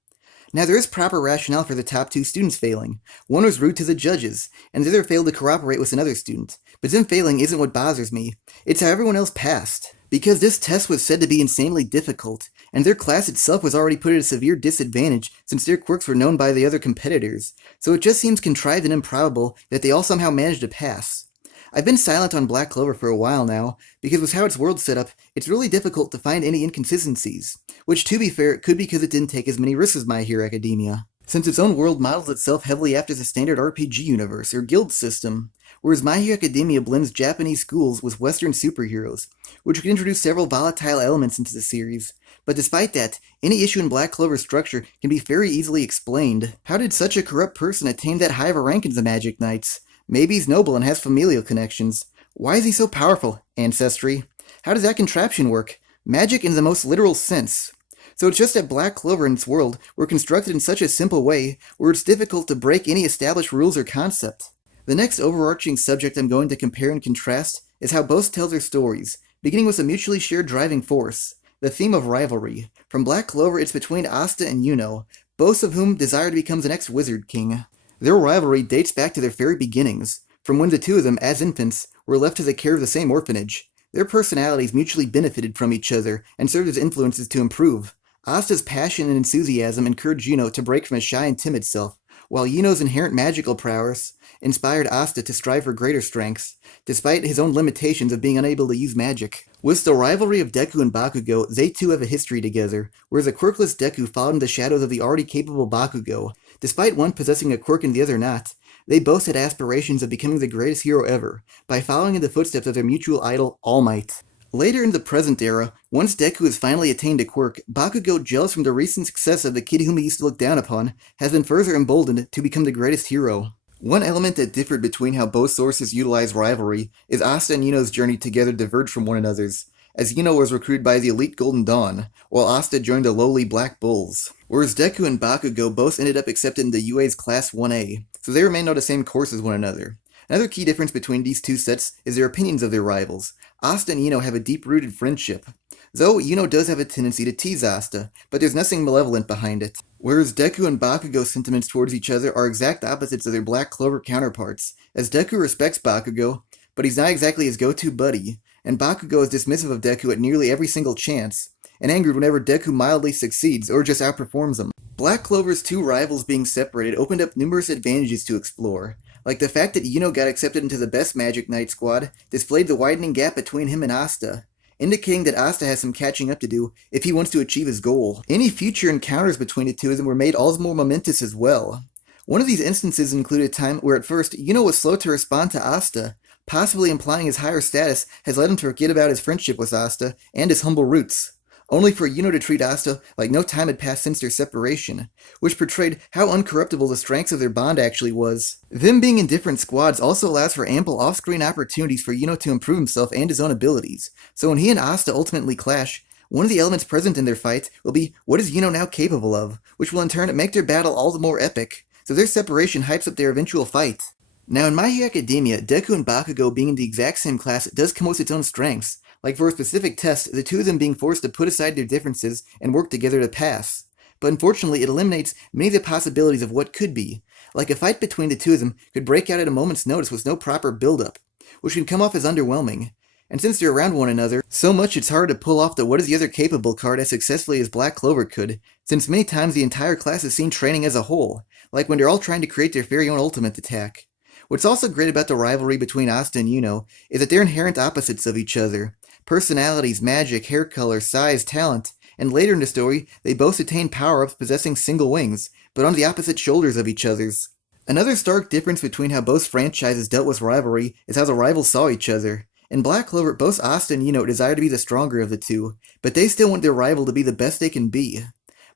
Now, there is proper rationale for the top 2 students failing. One was rude to the judges, and the other failed to cooperate with another student. But them failing isn't what bothers me. It's how everyone else passed. Because this test was said to be insanely difficult, and their class itself was already put at a severe disadvantage since their quirks were known by the other competitors, so it just seems contrived and improbable that they all somehow managed to pass. I've been silent on Black Clover for a while now, because with how its world's set up, it's really difficult to find any inconsistencies, which to be fair, could be because it didn't take as many risks as My Hero Academia, since its own world models itself heavily after the standard RPG universe, or guild system, whereas My Hero Academia blends Japanese schools with Western superheroes, which could introduce several volatile elements into the series. But despite that, any issue in Black Clover's structure can be very easily explained. How did such a corrupt person attain that high of a rank in the Magic Knights? Maybe he's noble and has familial connections. Why is he so powerful? Ancestry. How does that contraption work? Magic in the most literal sense. So it's just that Black Clover and its world were constructed in such a simple way where it's difficult to break any established rules or concept. The next overarching subject I'm going to compare and contrast is how both tell their stories, beginning with a mutually shared driving force, the theme of rivalry. From Black Clover, it's between Asta and Yuno, both of whom desire to become the next Wizard King. Their rivalry dates back to their very beginnings, from when the two of them, as infants, were left to the care of the same orphanage. Their personalities mutually benefited from each other and served as influences to improve. Asta's passion and enthusiasm encouraged Yuno to break from his shy and timid self, while Yuno's inherent magical prowess inspired Asta to strive for greater strengths, despite his own limitations of being unable to use magic. With the rivalry of Deku and Bakugo, they too have a history together, whereas a quirkless Deku followed in the shadows of the already capable Bakugo. Despite one possessing a quirk and the other not, they both had aspirations of becoming the greatest hero ever, by following in the footsteps of their mutual idol, All Might. Later in the present era, once Deku has finally attained a quirk, Bakugo, jealous from the recent success of the kid whom he used to look down upon, has been further emboldened to become the greatest hero. One element that differed between how both sources utilize rivalry is Asta and Yuno's journey together diverged from one another's, as Yuno was recruited by the elite Golden Dawn, while Asta joined the lowly Black Bulls. Whereas Deku and Bakugo both ended up accepted into UA's Class 1A, so they remained on the same course as one another. Another key difference between these two sets is their opinions of their rivals. Asta and Yuno have a deep-rooted friendship. Though Yuno does have a tendency to tease Asta, but there's nothing malevolent behind it. Whereas Deku and Bakugo's sentiments towards each other are exact opposites of their Black Clover counterparts, as Deku respects Bakugo, but he's not exactly his go-to buddy, and Bakugo is dismissive of Deku at nearly every single chance, and angered whenever Deku mildly succeeds or just outperforms him. Black Clover's two rivals being separated opened up numerous advantages to explore, like the fact that Yuno got accepted into the best Magic Knight squad displayed the widening gap between him and Asta, indicating that Asta has some catching up to do if he wants to achieve his goal. Any future encounters between the two of them were made all the more momentous as well. One of these instances included a time where at first Yuno was slow to respond to Asta, possibly implying his higher status has led him to forget about his friendship with Asta and his humble roots, only for Yuno to treat Asta like no time had passed since their separation, which portrayed how uncorruptible the strengths of their bond actually was. Them being in different squads also allows for ample off-screen opportunities for Yuno to improve himself and his own abilities, so when he and Asta ultimately clash, one of the elements present in their fight will be what is Yuno now capable of, which will in turn make their battle all the more epic, so their separation hypes up their eventual fight. Now in My Hero Academia, Deku and Bakugo being in the exact same class does come with its own strengths, like for a specific test, the two of them being forced to put aside their differences and work together to pass. But unfortunately, it eliminates many of the possibilities of what could be, like a fight between the two of them could break out at a moment's notice with no proper build-up, which can come off as underwhelming. And since they're around one another, so much it's hard to pull off the what is the other capable card as successfully as Black Clover could, since many times the entire class is seen training as a whole, like when they're all trying to create their very own ultimate attack. What's also great about the rivalry between Asta and Yuno is that they're inherent opposites of each other. Personalities, magic, hair color, size, talent, and later in the story, they both attain power-ups possessing single wings, but on the opposite shoulders of each other's. Another stark difference between how both franchises dealt with rivalry is how the rivals saw each other. In Black Clover, both Asta and Yuno desire to be the stronger of the two, but they still want their rival to be the best they can be.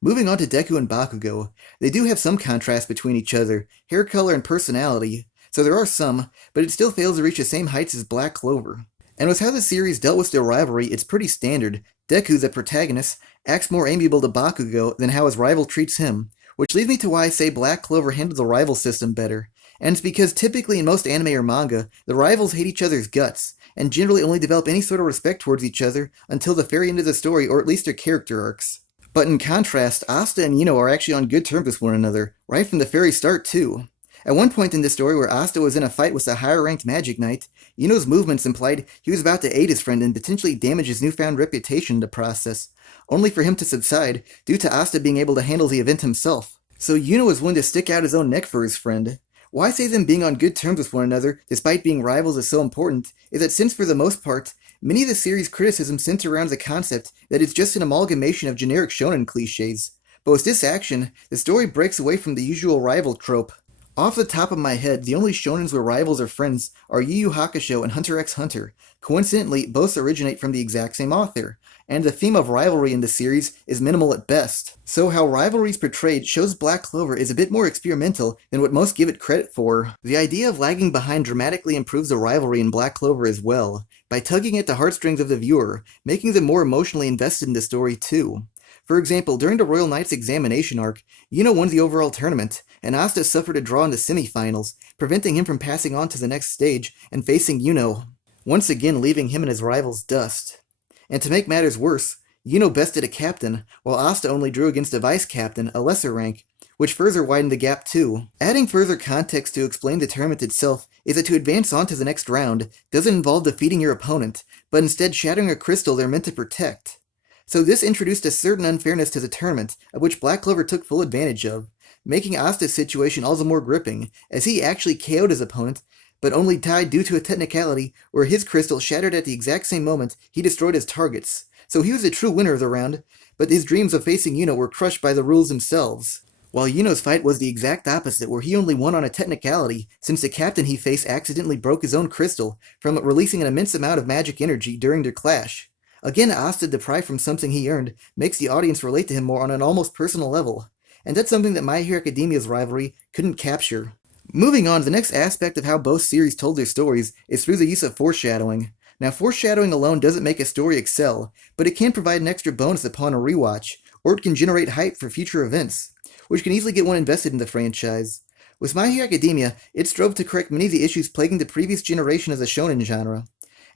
Moving on to Deku and Bakugo, they do have some contrast between each other, hair color and personality, so there are some, but it still fails to reach the same heights as Black Clover. And with how the series dealt with their rivalry, it's pretty standard. Deku, the protagonist, acts more amiable to Bakugo than how his rival treats him, which leads me to why I say Black Clover handled the rival system better. And it's because typically in most anime or manga, the rivals hate each other's guts, and generally only develop any sort of respect towards each other until the very end of the story or at least their character arcs. But in contrast, Asta and Yuno are actually on good terms with one another, right from the very start too. At one point in the story where Asta was in a fight with a higher-ranked Magic Knight, Yuno's movements implied he was about to aid his friend and potentially damage his newfound reputation in the process, only for him to subside due to Asta being able to handle the event himself. So Yuno is willing to stick out his own neck for his friend. Why I say them being on good terms with one another, despite being rivals, is so important, is that since for the most part, many of the series' criticism center around the concept that it's just an amalgamation of generic shonen cliches. But with this action, the story breaks away from the usual rival trope. Off the top of my head, the only shonens where rivals are friends are Yu Yu Hakusho and Hunter x Hunter. Coincidentally, both originate from the exact same author, and the theme of rivalry in the series is minimal at best. So how rivalry is portrayed shows Black Clover is a bit more experimental than what most give it credit for. The idea of lagging behind dramatically improves the rivalry in Black Clover as well, by tugging at the heartstrings of the viewer, making them more emotionally invested in the story too. For example, during the Royal Knight's examination arc, Yuno won the overall tournament, and Asta suffered a draw in the semifinals, preventing him from passing on to the next stage and facing Yuno, once again leaving him and his rivals dust. And to make matters worse, Yuno bested a captain, while Asta only drew against a vice-captain, a lesser rank, which further widened the gap too. Adding further context to explain the tournament itself is that to advance on to the next round doesn't involve defeating your opponent, but instead shattering a crystal they're meant to protect. So this introduced a certain unfairness to the tournament, of which Black Clover took full advantage of, making Asta's situation all the more gripping, as he actually KO'd his opponent, but only died due to a technicality where his crystal shattered at the exact same moment he destroyed his targets. So he was a true winner of the round, but his dreams of facing Yuno were crushed by the rules themselves. While Yuno's fight was the exact opposite, where he only won on a technicality, since the captain he faced accidentally broke his own crystal from releasing an immense amount of magic energy during their clash. Again, Asta, deprived from something he earned, makes the audience relate to him more on an almost personal level, and that's something that My Hero Academia's rivalry couldn't capture. Moving on, the next aspect of how both series told their stories is through the use of foreshadowing. Now, foreshadowing alone doesn't make a story excel, but it can provide an extra bonus upon a rewatch, or it can generate hype for future events, which can easily get one invested in the franchise. With My Hero Academia, it strove to correct many of the issues plaguing the previous generation of the shonen genre.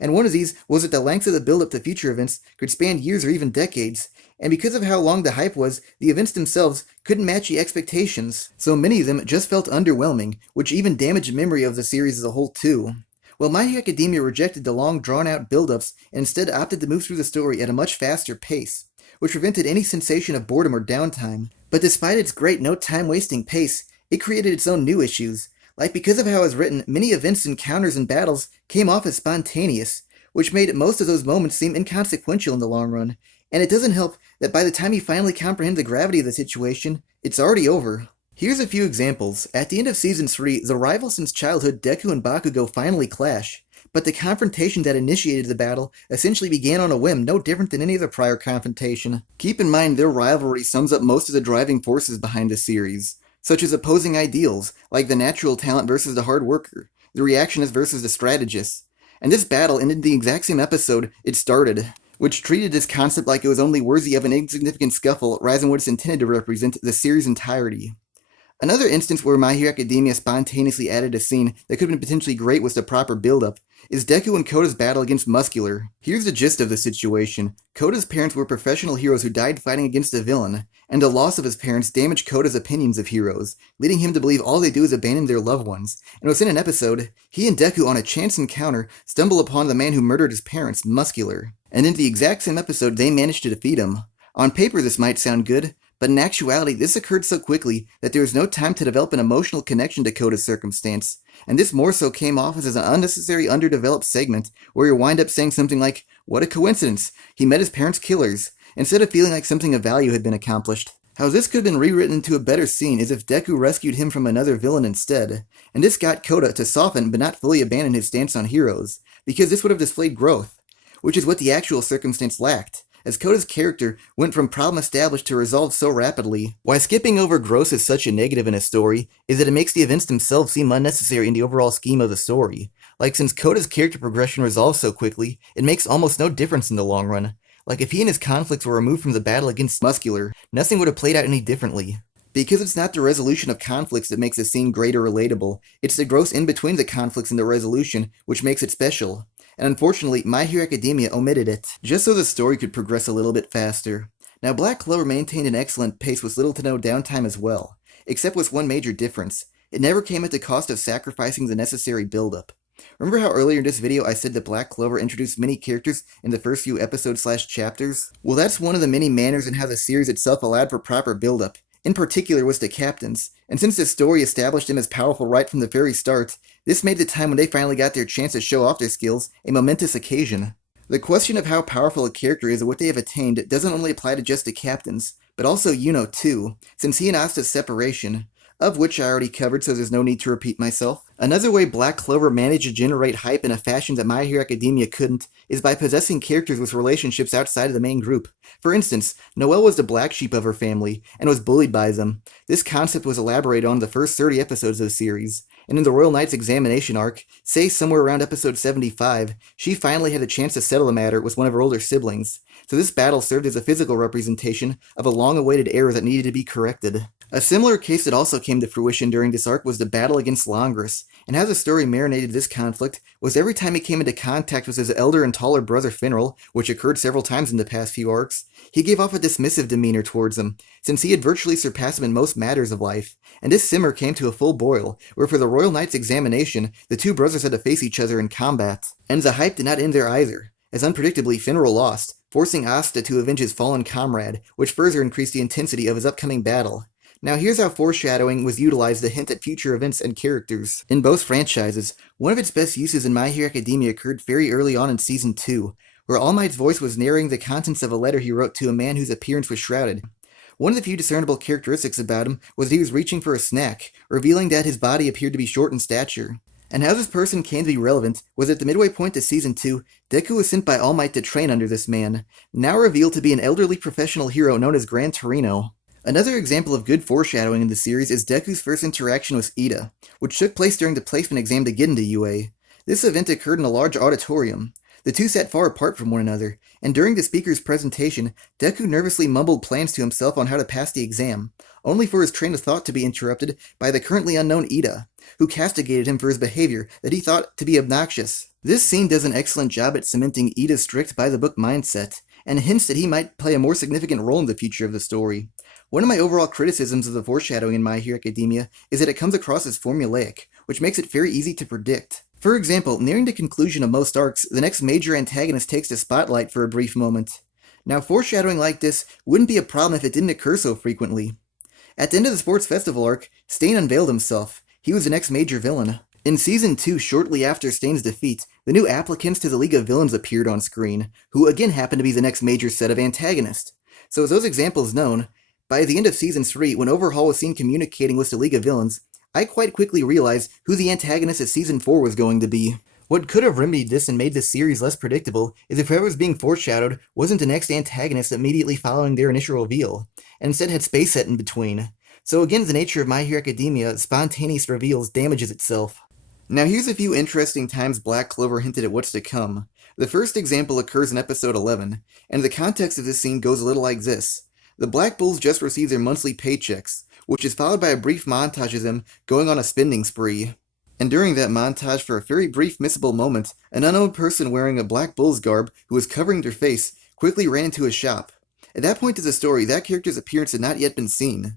And one of these was that the length of the build-up to future events could span years or even decades, and because of how long the hype was, the events themselves couldn't match the expectations, so many of them just felt underwhelming, which even damaged memory of the series as a whole too. Well, My Hero Academia rejected the long drawn-out build-ups and instead opted to move through the story at a much faster pace, which prevented any sensation of boredom or downtime. But despite its great no-time-wasting pace, it created its own new issues. Like, because of how it was written, many events, encounters, and battles came off as spontaneous, which made most of those moments seem inconsequential in the long run, and it doesn't help that by the time you finally comprehend the gravity of the situation, it's already over. Here's a few examples. At the end of Season 3, the rivals since childhood Deku and Bakugo finally clash, but the confrontation that initiated the battle essentially began on a whim, no different than any other prior confrontation. Keep in mind their rivalry sums up most of the driving forces behind the series, such as opposing ideals, like the natural talent versus the hard worker, the reactionist versus the strategist. And this battle ended the exact same episode it started, which treated this concept like it was only worthy of an insignificant scuffle rather than what it's intended to represent, the series' entirety. Another instance where My Hero Academia spontaneously added a scene that could have been potentially great with the proper build-up is Deku and Coda's battle against Muscular. Here's the gist of the situation. Coda's parents were professional heroes who died fighting against a villain, and the loss of his parents damaged Coda's opinions of heroes, leading him to believe all they do is abandon their loved ones. And within an episode, he and Deku on a chance encounter stumble upon the man who murdered his parents, Muscular. And in the exact same episode, they managed to defeat him. On paper this might sound good, but in actuality, this occurred so quickly that there was no time to develop an emotional connection to Coda's circumstance, and this more so came off as an unnecessary underdeveloped segment where you wind up saying something like, "What a coincidence, he met his parents' killers," instead of feeling like something of value had been accomplished. How this could have been rewritten into a better scene is if Deku rescued him from another villain instead, and this got Coda to soften but not fully abandon his stance on heroes, because this would have displayed growth, which is what the actual circumstance lacked, as Coda's character went from problem established to resolved so rapidly. Why skipping over growth is such a negative in a story is that it makes the events themselves seem unnecessary in the overall scheme of the story. Like, since Coda's character progression resolves so quickly, it makes almost no difference in the long run. Like, if he and his conflicts were removed from the battle against Muscular, nothing would have played out any differently. Because it's not the resolution of conflicts that makes a scene great or relatable, it's the growth in between the conflicts and the resolution which makes it special. And unfortunately, My Hero Academia omitted it, just so the story could progress a little bit faster. Now, Black Clover maintained an excellent pace with little to no downtime as well, except with one major difference. It never came at the cost of sacrificing the necessary build-up. Remember how earlier in this video I said that Black Clover introduced many characters in the first few episodes/chapters? Well, that's one of the many manners in how the series itself allowed for proper build-up. In particular was the captains, and since this story established them as powerful right from the very start, this made the time when they finally got their chance to show off their skills a momentous occasion. The question of how powerful a character is and what they have attained doesn't only apply to just the captains, but also Yuno too, since he and Asta's separation, of which I already covered so there's no need to repeat myself. Another way Black Clover managed to generate hype in a fashion that My Hero Academia couldn't is by possessing characters with relationships outside of the main group. For instance, Noelle was the black sheep of her family, and was bullied by them. This concept was elaborated on in the first 30 episodes of the series, and in the Royal Knight's examination arc, say somewhere around episode 75, she finally had a chance to settle the matter with one of her older siblings. So this battle served as a physical representation of a long-awaited error that needed to be corrected. A similar case that also came to fruition during this arc was the battle against Longris, and how the story marinated this conflict was every time he came into contact with his elder and taller brother Finral, which occurred several times in the past few arcs, he gave off a dismissive demeanor towards him, since he had virtually surpassed him in most matters of life, and this simmer came to a full boil, where for the Royal Knight's examination, the two brothers had to face each other in combat. And the hype did not end there either, as unpredictably Finral lost, forcing Asta to avenge his fallen comrade, which further increased the intensity of his upcoming battle. Now here's how foreshadowing was utilized to hint at future events and characters. In both franchises, one of its best uses in My Hero Academia occurred very early on in Season 2, where All Might's voice was narrating the contents of a letter he wrote to a man whose appearance was shrouded. One of the few discernible characteristics about him was that he was reaching for a snack, revealing that his body appeared to be short in stature. And how this person came to be relevant was at the midway point to Season 2, Deku was sent by All Might to train under this man, now revealed to be an elderly professional hero known as Gran Torino. Another example of good foreshadowing in the series is Deku's first interaction with Ida, which took place during the placement exam to get into UA. This event occurred in a large auditorium. The two sat far apart from one another, and during the speaker's presentation, Deku nervously mumbled plans to himself on how to pass the exam, only for his train of thought to be interrupted by the currently unknown Ida, who castigated him for his behavior that he thought to be obnoxious. This scene does an excellent job at cementing Ida's strict by-the-book mindset, and hints that he might play a more significant role in the future of the story. One of my overall criticisms of the foreshadowing in My Hero Academia is that it comes across as formulaic, which makes it very easy to predict. For example, nearing the conclusion of most arcs, the next major antagonist takes the spotlight for a brief moment. Now, foreshadowing like this wouldn't be a problem if it didn't occur so frequently. At the end of the Sports Festival arc, Stain unveiled himself. He was the next major villain. In Season 2, shortly after Stain's defeat, the new applicants to the League of Villains appeared on screen, who again happened to be the next major set of antagonists. So as those examples known, by the end of Season 3, when Overhaul was seen communicating with the League of Villains, I quite quickly realized who the antagonist of Season 4 was going to be. What could have remedied this and made this series less predictable is if whoever was being foreshadowed wasn't the next antagonist immediately following their initial reveal, and instead had space set in between. So again, the nature of My Hero Academia, spontaneous reveals damages itself. Now here's a few interesting times Black Clover hinted at what's to come. The first example occurs in episode 11, and the context of this scene goes a little like this. The Black Bulls just received their monthly paychecks, which is followed by a brief montage of them going on a spending spree. And during that montage, for a very brief missable moment, an unknown person wearing a Black Bull's garb, who was covering their face, quickly ran into a shop. At that point of the story, that character's appearance had not yet been seen.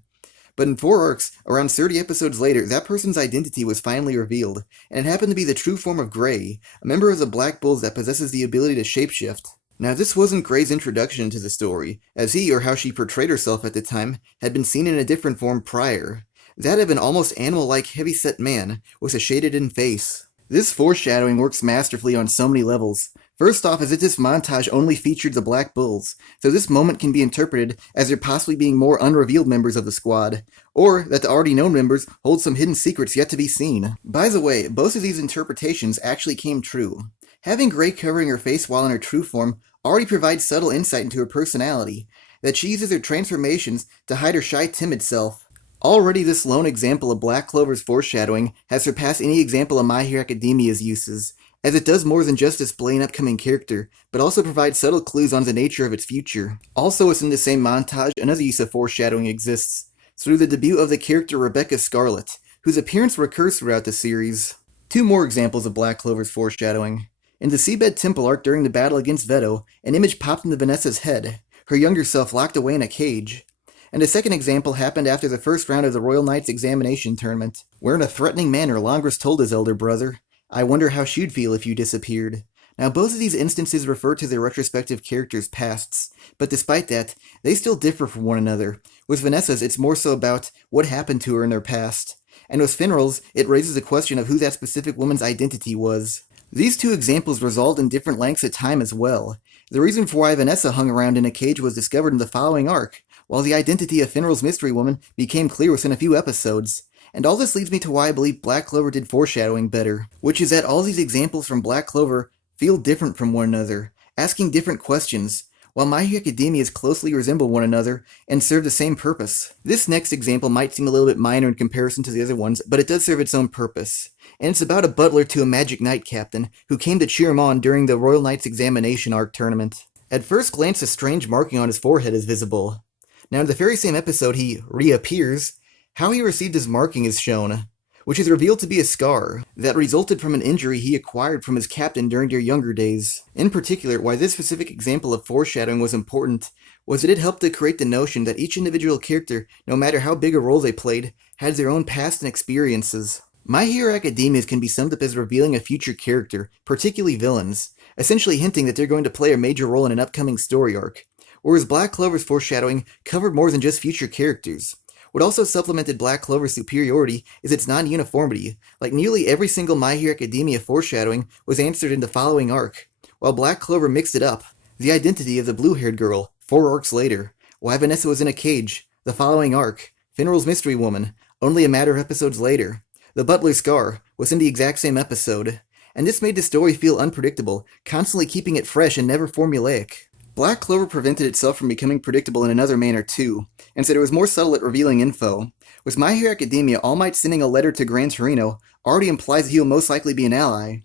But in 4 arcs, around 30 episodes later, that person's identity was finally revealed, and it happened to be the true form of Grey, a member of the Black Bulls that possesses the ability to shapeshift. Now this wasn't Grey's introduction to the story, as he, or how she portrayed herself at the time, had been seen in a different form prior. That of an almost animal-like heavy-set man, with a shaded-in face. This foreshadowing works masterfully on so many levels. First off, as if this montage only featured the Black Bulls, so this moment can be interpreted as there possibly being more unrevealed members of the squad, or that the already known members hold some hidden secrets yet to be seen. By the way, both of these interpretations actually came true. Having Grey covering her face while in her true form already provides subtle insight into her personality, that she uses her transformations to hide her shy, timid self. Already this lone example of Black Clover's foreshadowing has surpassed any example of My Hero Academia's uses, as it does more than just display an upcoming character, but also provides subtle clues on the nature of its future. Also within the same montage, another use of foreshadowing exists, through the debut of the character Rebecca Scarlett, whose appearance recurs throughout the series. 2 more examples of Black Clover's foreshadowing. In the Seabed Temple arc during the battle against Veto, an image popped into Vanessa's head, her younger self locked away in a cage. And a second example happened after the first round of the Royal Knights examination tournament, where in a threatening manner Longris told his elder brother, "I wonder how she'd feel if you disappeared." Now both of these instances refer to their retrospective characters' pasts, but despite that, they still differ from one another. With Vanessa's, it's more so about what happened to her in their past, and with Finral's, it raises the question of who that specific woman's identity was. These 2 examples resolved in different lengths of time as well. The reason for why Vanessa hung around in a cage was discovered in the following arc, while the identity of Finral's mystery woman became clear within a few episodes. And all this leads me to why I believe Black Clover did foreshadowing better, which is that all these examples from Black Clover feel different from one another, asking different questions, while My Hero Academia's closely resemble one another and serve the same purpose. This next example might seem a little bit minor in comparison to the other ones, but it does serve its own purpose. And it's about a butler to a Magic Knight captain who came to cheer him on during the Royal Knights examination arc tournament. At first glance, a strange marking on his forehead is visible. Now in the very same episode he reappears, how he received his marking is shown, which is revealed to be a scar that resulted from an injury he acquired from his captain during their younger days. In particular, why this specific example of foreshadowing was important was that it helped to create the notion that each individual character, no matter how big a role they played, had their own past and experiences. My Hero Academia can be summed up as revealing a future character, particularly villains, essentially hinting that they're going to play a major role in an upcoming story arc, whereas Black Clover's foreshadowing covered more than just future characters. What also supplemented Black Clover's superiority is its non-uniformity, like nearly every single My Hero Academia foreshadowing was answered in the following arc, while Black Clover mixed it up. The identity of the blue-haired girl, 4 arcs later, why Vanessa was in a cage, the following arc, Finral's mystery woman, only a matter of episodes later, the butler's scar, was in the exact same episode, and this made the story feel unpredictable, constantly keeping it fresh and never formulaic. Black Clover prevented itself from becoming predictable in another manner too, and said it was more subtle at revealing info. With My Hero Academia, All Might sending a letter to Gran Torino already implies that he will most likely be an ally,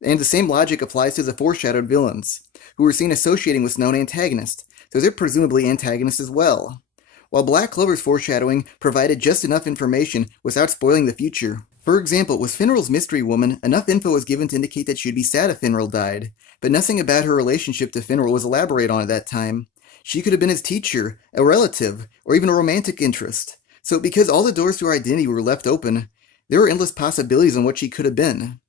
and the same logic applies to the foreshadowed villains, who were seen associating with known antagonists, so they're presumably antagonists as well. While Black Clover's foreshadowing provided just enough information without spoiling the future. For example, with Finral's mystery woman, enough info was given to indicate that she'd be sad if Finral died, but nothing about her relationship to Finral was elaborated on at that time. She could have been his teacher, a relative, or even a romantic interest. So because all the doors to her identity were left open, there were endless possibilities on what she could have been.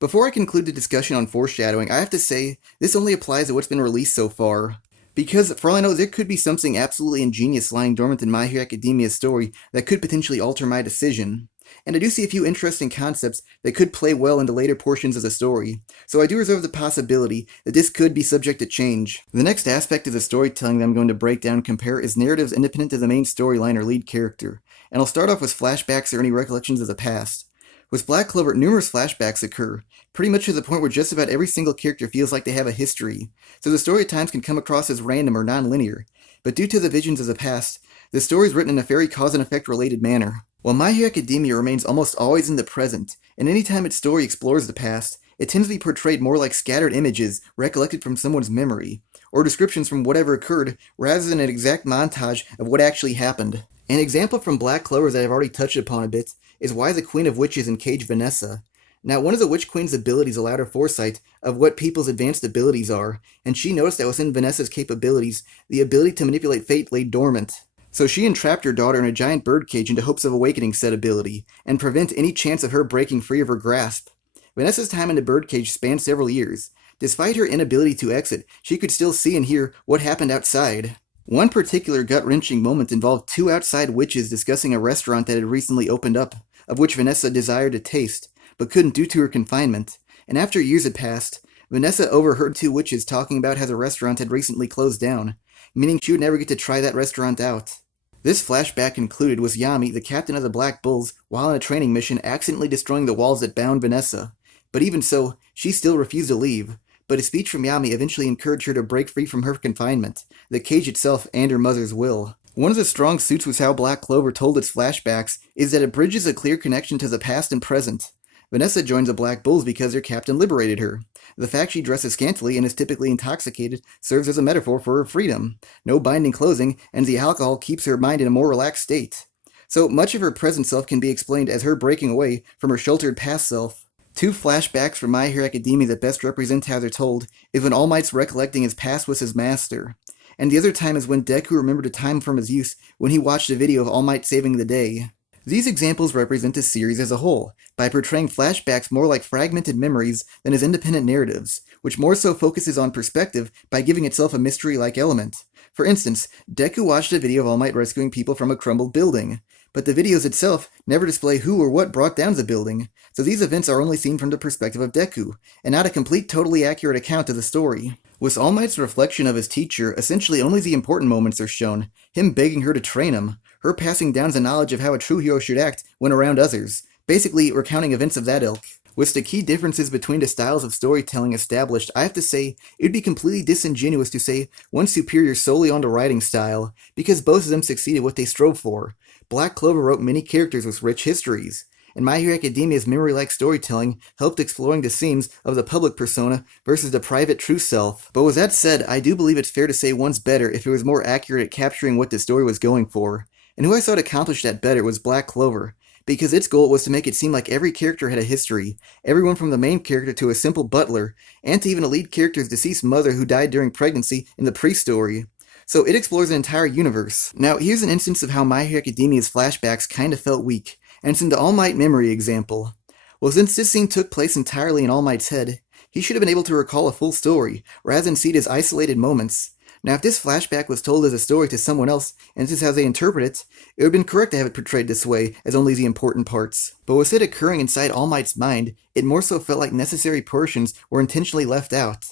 Before I conclude the discussion on foreshadowing, I have to say, this only applies to what's been released so far. Because, for all I know, there could be something absolutely ingenious lying dormant in My Hero Academia's story that could potentially alter my decision. And I do see a few interesting concepts that could play well into later portions of the story, so I do reserve the possibility that this could be subject to change. The next aspect of the storytelling that I'm going to break down and compare is narratives independent of the main storyline or lead character, and I'll start off with flashbacks or any recollections of the past. With Black Clover, numerous flashbacks occur, pretty much to the point where just about every single character feels like they have a history, so the story at times can come across as random or non-linear, but due to the visions of the past, the story is written in a very cause and effect related manner. While My Hero Academia remains almost always in the present, and any time its story explores the past, it tends to be portrayed more like scattered images recollected from someone's memory, or descriptions from whatever occurred, rather than an exact montage of what actually happened. An example from Black Clover that I've already touched upon a bit is why the Queen of Witches encaged Vanessa. Now, one of the Witch Queen's abilities allowed her foresight of what people's advanced abilities are, and she noticed that within Vanessa's capabilities, the ability to manipulate fate lay dormant. So she entrapped her daughter in a giant birdcage into hopes of awakening said ability, and prevent any chance of her breaking free of her grasp. Vanessa's time in the birdcage spanned several years. Despite her inability to exit, she could still see and hear what happened outside. One particular gut-wrenching moment involved two outside witches discussing a restaurant that had recently opened up, of which Vanessa desired to taste, but couldn't due to her confinement. And after years had passed, Vanessa overheard two witches talking about how the restaurant had recently closed down, meaning she would never get to try that restaurant out. This flashback included was Yami, the captain of the Black Bulls, while on a training mission accidentally destroying the walls that bound Vanessa. But even so, she still refused to leave. But a speech from Yami eventually encouraged her to break free from her confinement, the cage itself and her mother's will. One of the strong suits with how Black Clover told its flashbacks is that it bridges a clear connection to the past and present. Vanessa joins the Black Bulls because their captain liberated her. The fact she dresses scantily and is typically intoxicated serves as a metaphor for her freedom. No binding clothing, and the alcohol keeps her mind in a more relaxed state. So much of her present self can be explained as her breaking away from her sheltered past self. Two flashbacks from My Hero Academia that best represent how they're told is when All Might's recollecting his past with his master, and the other time is when Deku remembered a time from his youth when he watched a video of All Might saving the day. These examples represent the series as a whole, by portraying flashbacks more like fragmented memories than as independent narratives, which more so focuses on perspective by giving itself a mystery-like element. For instance, Deku watched a video of All Might rescuing people from a crumbled building, but the videos itself never display who or what brought down the building, so these events are only seen from the perspective of Deku, and not a complete, totally accurate account of the story. With All Might's reflection of his teacher, essentially only the important moments are shown, him begging her to train him, her passing down the knowledge of how a true hero should act when around others, basically recounting events of that ilk. With the key differences between the styles of storytelling established, I have to say, it would be completely disingenuous to say one's superior solely on the writing style, because both of them succeeded what they strove for. Black Clover wrote many characters with rich histories, and My Hero Academia's memory-like storytelling helped exploring the themes of the public persona versus the private true self. But with that said, I do believe it's fair to say one's better if it was more accurate at capturing what the story was going for. And who I thought accomplished that better was Black Clover, because its goal was to make it seem like every character had a history, everyone from the main character to a simple butler, and to even a lead character's deceased mother who died during pregnancy in the pre-story. So it explores an entire universe. Now, here's an instance of how My Hero Academia's flashbacks kinda felt weak, and it's in the All Might memory example. Well, since this scene took place entirely in All Might's head, he should have been able to recall a full story, rather than see it as isolated moments. Now, if this flashback was told as a story to someone else, and this is how they interpret it, it would have been correct to have it portrayed this way, as only the important parts. But with it occurring inside All Might's mind, it more so felt like necessary portions were intentionally left out.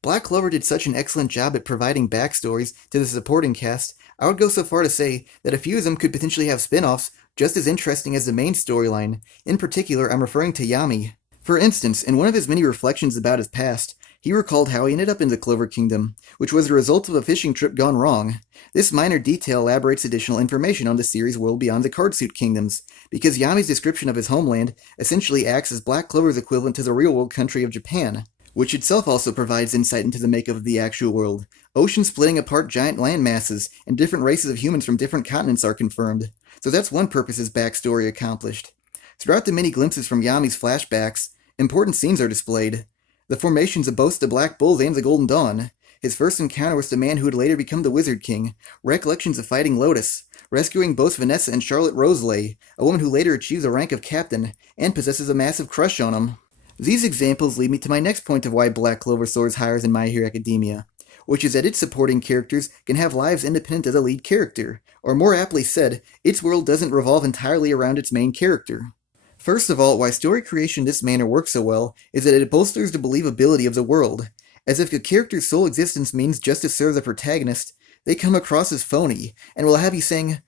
Black Clover did such an excellent job at providing backstories to the supporting cast, I would go so far to say that a few of them could potentially have spin-offs just as interesting as the main storyline. In particular, I'm referring to Yami. For instance, in one of his many reflections about his past, he recalled how he ended up in the Clover Kingdom, which was the result of a fishing trip gone wrong. This minor detail elaborates additional information on the series' world beyond the Cardsuit Kingdoms, because Yami's description of his homeland essentially acts as Black Clover's equivalent to the real-world country of Japan, which itself also provides insight into the makeup of the actual world. Oceans splitting apart giant land masses, and different races of humans from different continents are confirmed. So that's one purpose his backstory accomplished. Throughout the many glimpses from Yami's flashbacks, important scenes are displayed. The formations of both the Black Bulls and the Golden Dawn, his first encounter with the man who would later become the Wizard King, recollections of fighting Lotus, rescuing both Vanessa and Charlotte Roselay, a woman who later achieves the rank of captain, and possesses a massive crush on him. These examples lead me to my next point of why Black Clover soars higher than My Hero Academia, which is that its supporting characters can have lives independent of the lead character, or more aptly said, its world doesn't revolve entirely around its main character. First of all, why story creation in this manner works so well is that it bolsters the believability of the world. As if a character's sole existence means just to serve the protagonist, they come across as phony, and will have you saying,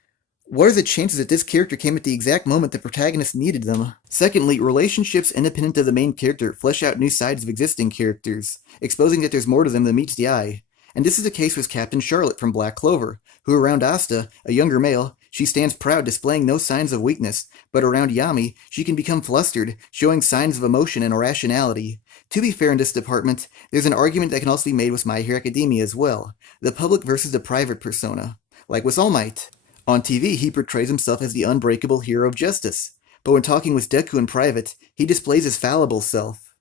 What are the chances that this character came at the exact moment the protagonist needed them? Secondly, relationships independent of the main character flesh out new sides of existing characters, exposing that there's more to them than meets the eye. And this is the case with Captain Scarlett from Black Clover, who around Asta, a younger male, she stands proud, displaying no signs of weakness, but around Yami, she can become flustered, showing signs of emotion and irrationality. To be fair in this department, there's an argument that can also be made with My Hero Academia as well, the public versus the private persona, like with All Might. On TV, he portrays himself as the unbreakable hero of justice, but when talking with Deku in private, he displays his fallible self.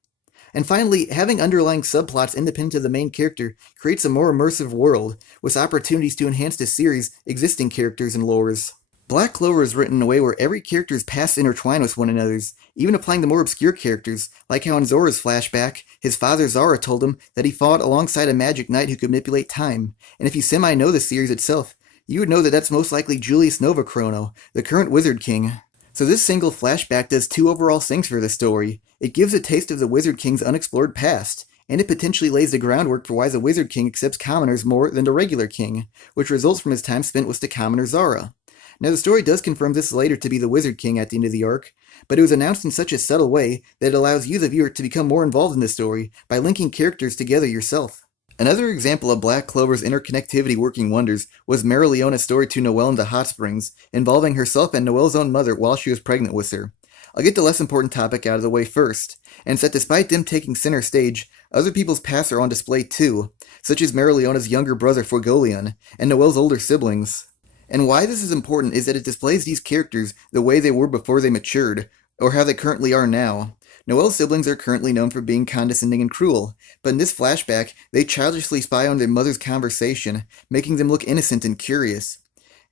And finally, having underlying subplots independent of the main character creates a more immersive world, with opportunities to enhance the series' existing characters and lores. Black Clover is written in a way where every character's pasts intertwine with one another's, even applying to more obscure characters, like how in Zora's flashback, his father Zara told him that he fought alongside a magic knight who could manipulate time, and if you semi-know the series itself, you would know that that's most likely Julius Novachrono, the current Wizard King. So this single flashback does two overall things for the story. It gives a taste of the Wizard King's unexplored past, and it potentially lays the groundwork for why the Wizard King accepts commoners more than the regular king, which results from his time spent with the commoner Zara. Now the story does confirm this later to be the Wizard King at the end of the arc, but it was announced in such a subtle way that it allows you, the viewer, to become more involved in the story by linking characters together yourself. Another example of Black Clover's interconnectivity working wonders was Mereoleona's story to Noelle in the Hot Springs, involving herself and Noelle's own mother while she was pregnant with her. I'll get the less important topic out of the way first, and it's that despite them taking center stage, other people's pasts are on display too, such as Mereoleona's younger brother Foreshadowing, and Noelle's older siblings. And why this is important is that it displays these characters the way they were before they matured, or how they currently are now. Noelle's siblings are currently known for being condescending and cruel, but in this flashback, they childishly spy on their mother's conversation, making them look innocent and curious.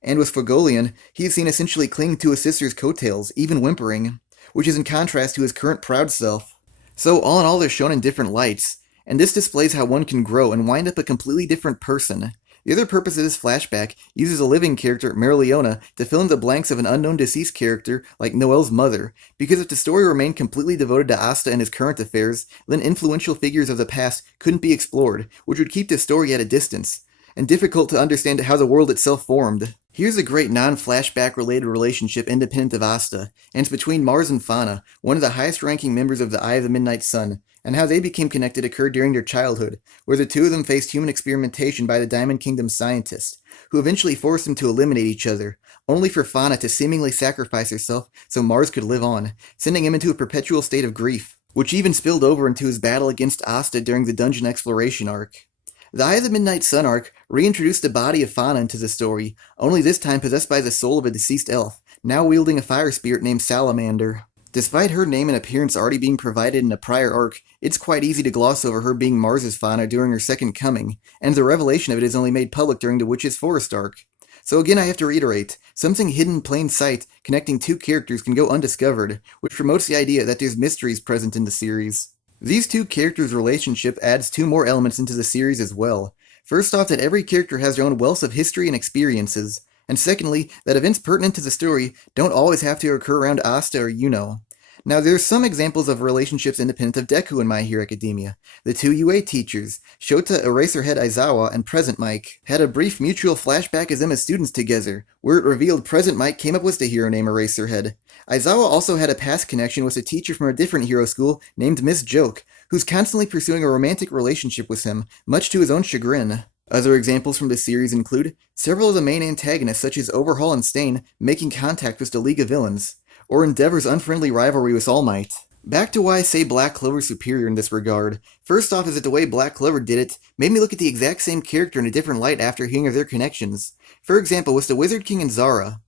And with Foreshadowing, he is seen essentially clinging to his sister's coattails, even whimpering, which is in contrast to his current proud self. So all in all, they're shown in different lights, and this displays how one can grow and wind up a completely different person. The other purpose of this flashback uses a living character, Mereoleona, to fill in the blanks of an unknown deceased character like Noelle's mother, because if the story remained completely devoted to Asta and his current affairs, then influential figures of the past couldn't be explored, which would keep the story at a distance, and difficult to understand how the world itself formed. Here's a great non-flashback related relationship independent of Asta, and it's between Mars and Fauna, one of the highest ranking members of the Eye of the Midnight Sun, and how they became connected occurred during their childhood, where the two of them faced human experimentation by the Diamond Kingdom scientists, who eventually forced them to eliminate each other, only for Fauna to seemingly sacrifice herself so Mars could live on, sending him into a perpetual state of grief, which even spilled over into his battle against Asta during the dungeon exploration arc. The Eye of the Midnight Sun arc reintroduced the body of Fauna into the story, only this time possessed by the soul of a deceased elf, now wielding a fire spirit named Salamander. Despite her name and appearance already being provided in a prior arc, it's quite easy to gloss over her being Mars's Fauna during her second coming, and the revelation of it is only made public during the Witch's Forest arc. So again, I have to reiterate, something hidden in plain sight connecting two characters can go undiscovered, which promotes the idea that there's mysteries present in the series. These two characters' relationship adds two more elements into the series as well. First off, that every character has their own wealth of history and experiences, and secondly, that events pertinent to the story don't always have to occur around Asta or Yuno. Now, there's some examples of relationships independent of Deku in My Hero Academia. The two UA teachers, Shota Eraserhead Aizawa and Present Mike, had a brief mutual flashback as them as students together, where it revealed Present Mike came up with the hero named Eraserhead. Aizawa also had a past connection with a teacher from a different hero school named Miss Joke, who's constantly pursuing a romantic relationship with him, much to his own chagrin. Other examples from the series include several of the main antagonists such as Overhaul and Stain making contact with the League of Villains, or Endeavor's unfriendly rivalry with All Might. Back to why I say Black Clover's superior in this regard. First off is that the way Black Clover did it made me look at the exact same character in a different light after hearing of their connections. For example, with the Wizard King and Zara.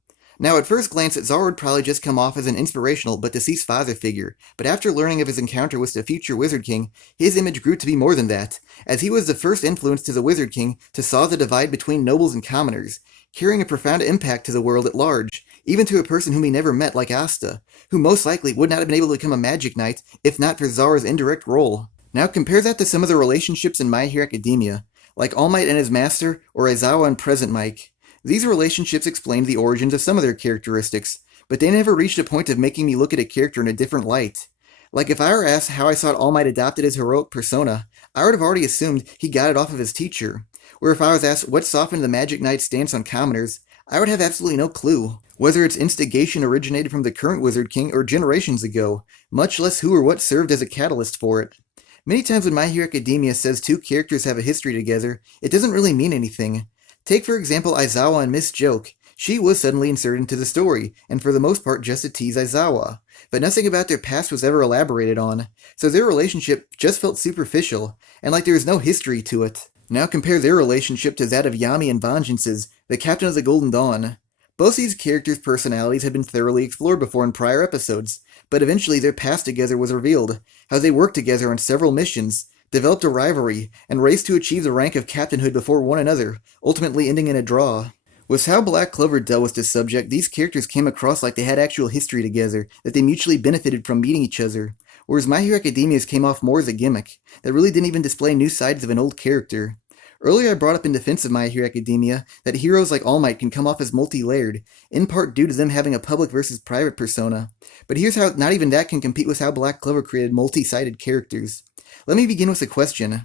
Now, at first glance, Zara would probably just come off as an inspirational but deceased father figure, but after learning of his encounter with the future Wizard King, his image grew to be more than that, as he was the first influence to the Wizard King to saw the divide between nobles and commoners, carrying a profound impact to the world at large, even to a person whom he never met like Asta, who most likely would not have been able to become a magic knight if not for Zara's indirect role. Now compare that to some of the relationships in My Hero Academia, like All Might and his master, or Aizawa and Present Mike. These relationships explained the origins of some of their characteristics, but they never reached a point of making me look at a character in a different light. Like if I were asked how I thought All Might adopted his heroic persona, I would have already assumed he got it off of his teacher. Or if I was asked what softened the Magic Knight's stance on commoners, I would have absolutely no clue, whether its instigation originated from the current Wizard King or generations ago, much less who or what served as a catalyst for it. Many times when My Hero Academia says two characters have a history together, it doesn't really mean anything. Take for example Aizawa and Miss Joke. She was suddenly inserted into the story, and for the most part just to tease Aizawa. But nothing about their past was ever elaborated on, so their relationship just felt superficial, and like there was no history to it. Now compare their relationship to that of Yami and Vengeance's, the Captain of the Golden Dawn. Both these characters' personalities had been thoroughly explored before in prior episodes, but eventually their past together was revealed, how they worked together on several missions, developed a rivalry, and raced to achieve the rank of captainhood before one another, ultimately ending in a draw. With how Black Clover dealt with this subject, these characters came across like they had actual history together, that they mutually benefited from meeting each other, whereas My Hero Academia's came off more as a gimmick, that really didn't even display new sides of an old character. Earlier I brought up in defense of My Hero Academia that heroes like All Might can come off as multi-layered, in part due to them having a public versus private persona, but here's how not even that can compete with how Black Clover created multi-sided characters. Let me begin with a question.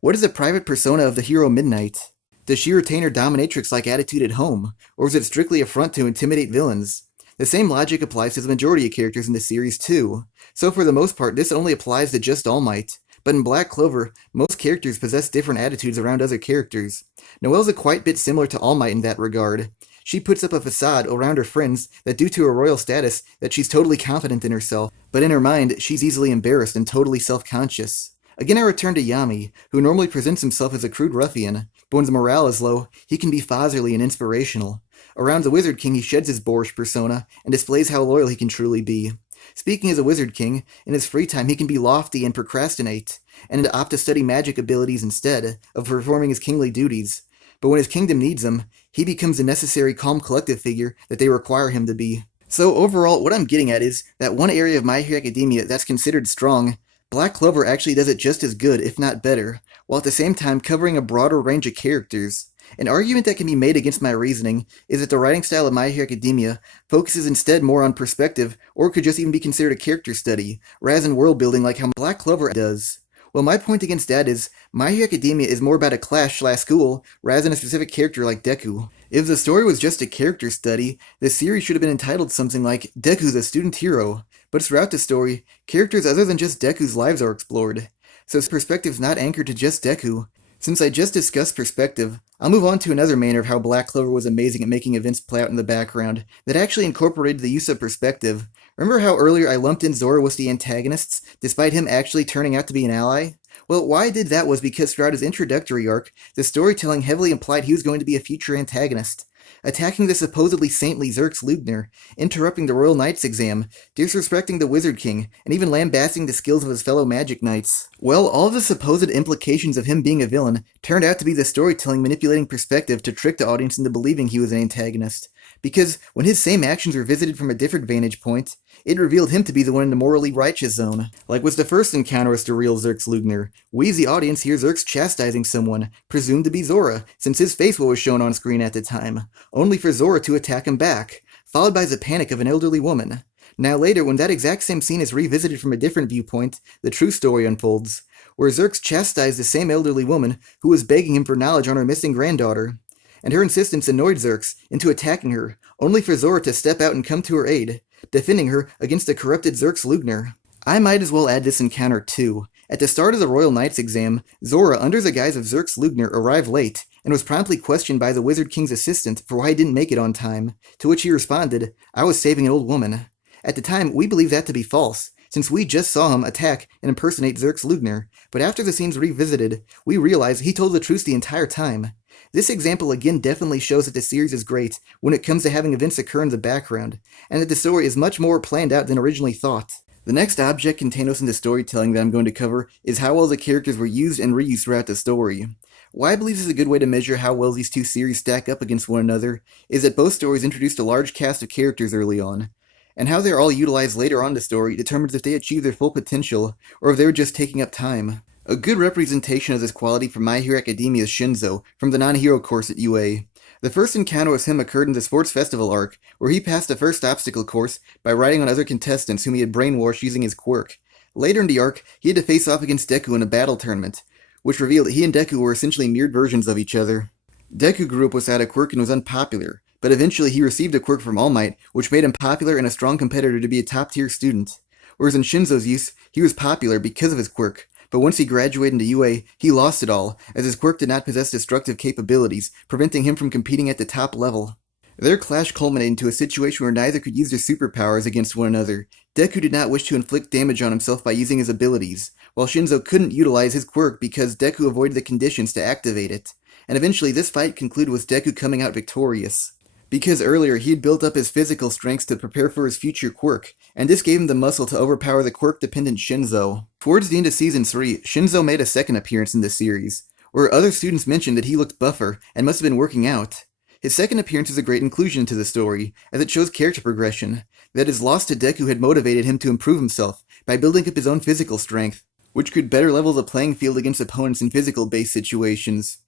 What is the private persona of the hero Midnight? Does she retain her dominatrix-like attitude at home, or is it strictly a front to intimidate villains? The same logic applies to the majority of characters in the series too, so for the most part this only applies to just All Might. But in Black Clover, most characters possess different attitudes around other characters. Noelle's a quite bit similar to All Might in that regard. She puts up a facade around her friends that due to her royal status that she's totally confident in herself, but in her mind she's easily embarrassed and totally self-conscious. Again I return to Yami, who normally presents himself as a crude ruffian, but when his morale is low, he can be fatherly and inspirational. Around the Wizard King he sheds his boorish persona and displays how loyal he can truly be. Speaking as a Wizard King, in his free time he can be lofty and procrastinate, and opt to study magic abilities instead of performing his kingly duties. But when his kingdom needs him, he becomes the necessary calm collective figure that they require him to be. So overall, what I'm getting at is that one area of My Hero Academia that's considered strong, Black Clover actually does it just as good, if not better, while at the same time covering a broader range of characters. An argument that can be made against my reasoning is that the writing style of My Hero Academia focuses instead more on perspective, or could just even be considered a character study, rather than world building like how Black Clover does. Well, my point against that is, My Hero Academia is more about a clash/school, rather than a specific character like Deku. If the story was just a character study, the series should have been entitled something like Deku the Student Hero, but throughout the story, characters other than just Deku's lives are explored, so his perspective's not anchored to just Deku. Since I just discussed perspective, I'll move on to another manner of how Black Clover was amazing at making events play out in the background that actually incorporated the use of perspective. Remember how earlier I lumped in Zora with the antagonists, despite him actually turning out to be an ally? Well, why I did that was because throughout his introductory arc, the storytelling heavily implied he was going to be a future antagonist. Attacking the supposedly saintly Xerx Lugner, interrupting the Royal Knights exam, disrespecting the Wizard King, and even lambasting the skills of his fellow magic knights. Well, all of the supposed implications of him being a villain turned out to be the storytelling manipulating perspective to trick the audience into believing he was an antagonist. Because when his same actions were visited from a different vantage point, it revealed him to be the one in the morally righteous zone. Like was the first encounter with the real Xerx Lugner, we as the audience hear Xerx chastising someone, presumed to be Zora, since his face was shown on screen at the time, only for Zora to attack him back, followed by the panic of an elderly woman. Now later, when that exact same scene is revisited from a different viewpoint, the true story unfolds, where Xerx chastised the same elderly woman who was begging him for knowledge on her missing granddaughter, and her insistence annoyed Xerx into attacking her, only for Zora to step out and come to her aid, defending her against the corrupted Xerx Lugner. I might as well add this encounter too. At the start of the Royal Knights exam, Zora, under the guise of Xerx Lugner, arrived late, and was promptly questioned by the Wizard King's assistant for why he didn't make it on time, to which he responded, "I was saving an old woman." At the time, we believed that to be false, since we just saw him attack and impersonate Xerx Lugner, but after the scene's revisited, we realized he told the truth the entire time. This example again definitely shows that the series is great when it comes to having events occur in the background, and that the story is much more planned out than originally thought. The next object contained in the storytelling that I'm going to cover is how well the characters were used and reused throughout the story. Why I believe this is a good way to measure how well these two series stack up against one another is that both stories introduced a large cast of characters early on, and how they're all utilized later on in the story determines if they achieve their full potential or if they were just taking up time. A good representation of this quality from My Hero Academia is Shinzo, from the non-hero course at UA. The first encounter with him occurred in the Sports Festival arc, where he passed the first obstacle course by riding on other contestants whom he had brainwashed using his quirk. Later in the arc, he had to face off against Deku in a battle tournament, which revealed that he and Deku were essentially mirrored versions of each other. Deku grew up without a quirk and was unpopular, but eventually he received a quirk from All Might, which made him popular and a strong competitor to be a top-tier student. Whereas in Shinzo's use, he was popular because of his quirk, but once he graduated into UA, he lost it all, as his quirk did not possess destructive capabilities, preventing him from competing at the top level. Their clash culminated into a situation where neither could use their superpowers against one another. Deku did not wish to inflict damage on himself by using his abilities, while Shinzo couldn't utilize his quirk because Deku avoided the conditions to activate it. And eventually this fight concluded with Deku coming out victorious. Because earlier he had built up his physical strengths to prepare for his future quirk, and this gave him the muscle to overpower the quirk-dependent Shinzo. Towards the end of Season 3, Shinzo made a second appearance in the series, where other students mentioned that he looked buffer and must have been working out. His second appearance is a great inclusion into the story, as it shows character progression, that his loss to Deku had motivated him to improve himself by building up his own physical strength, which could better level the playing field against opponents in physical-based situations.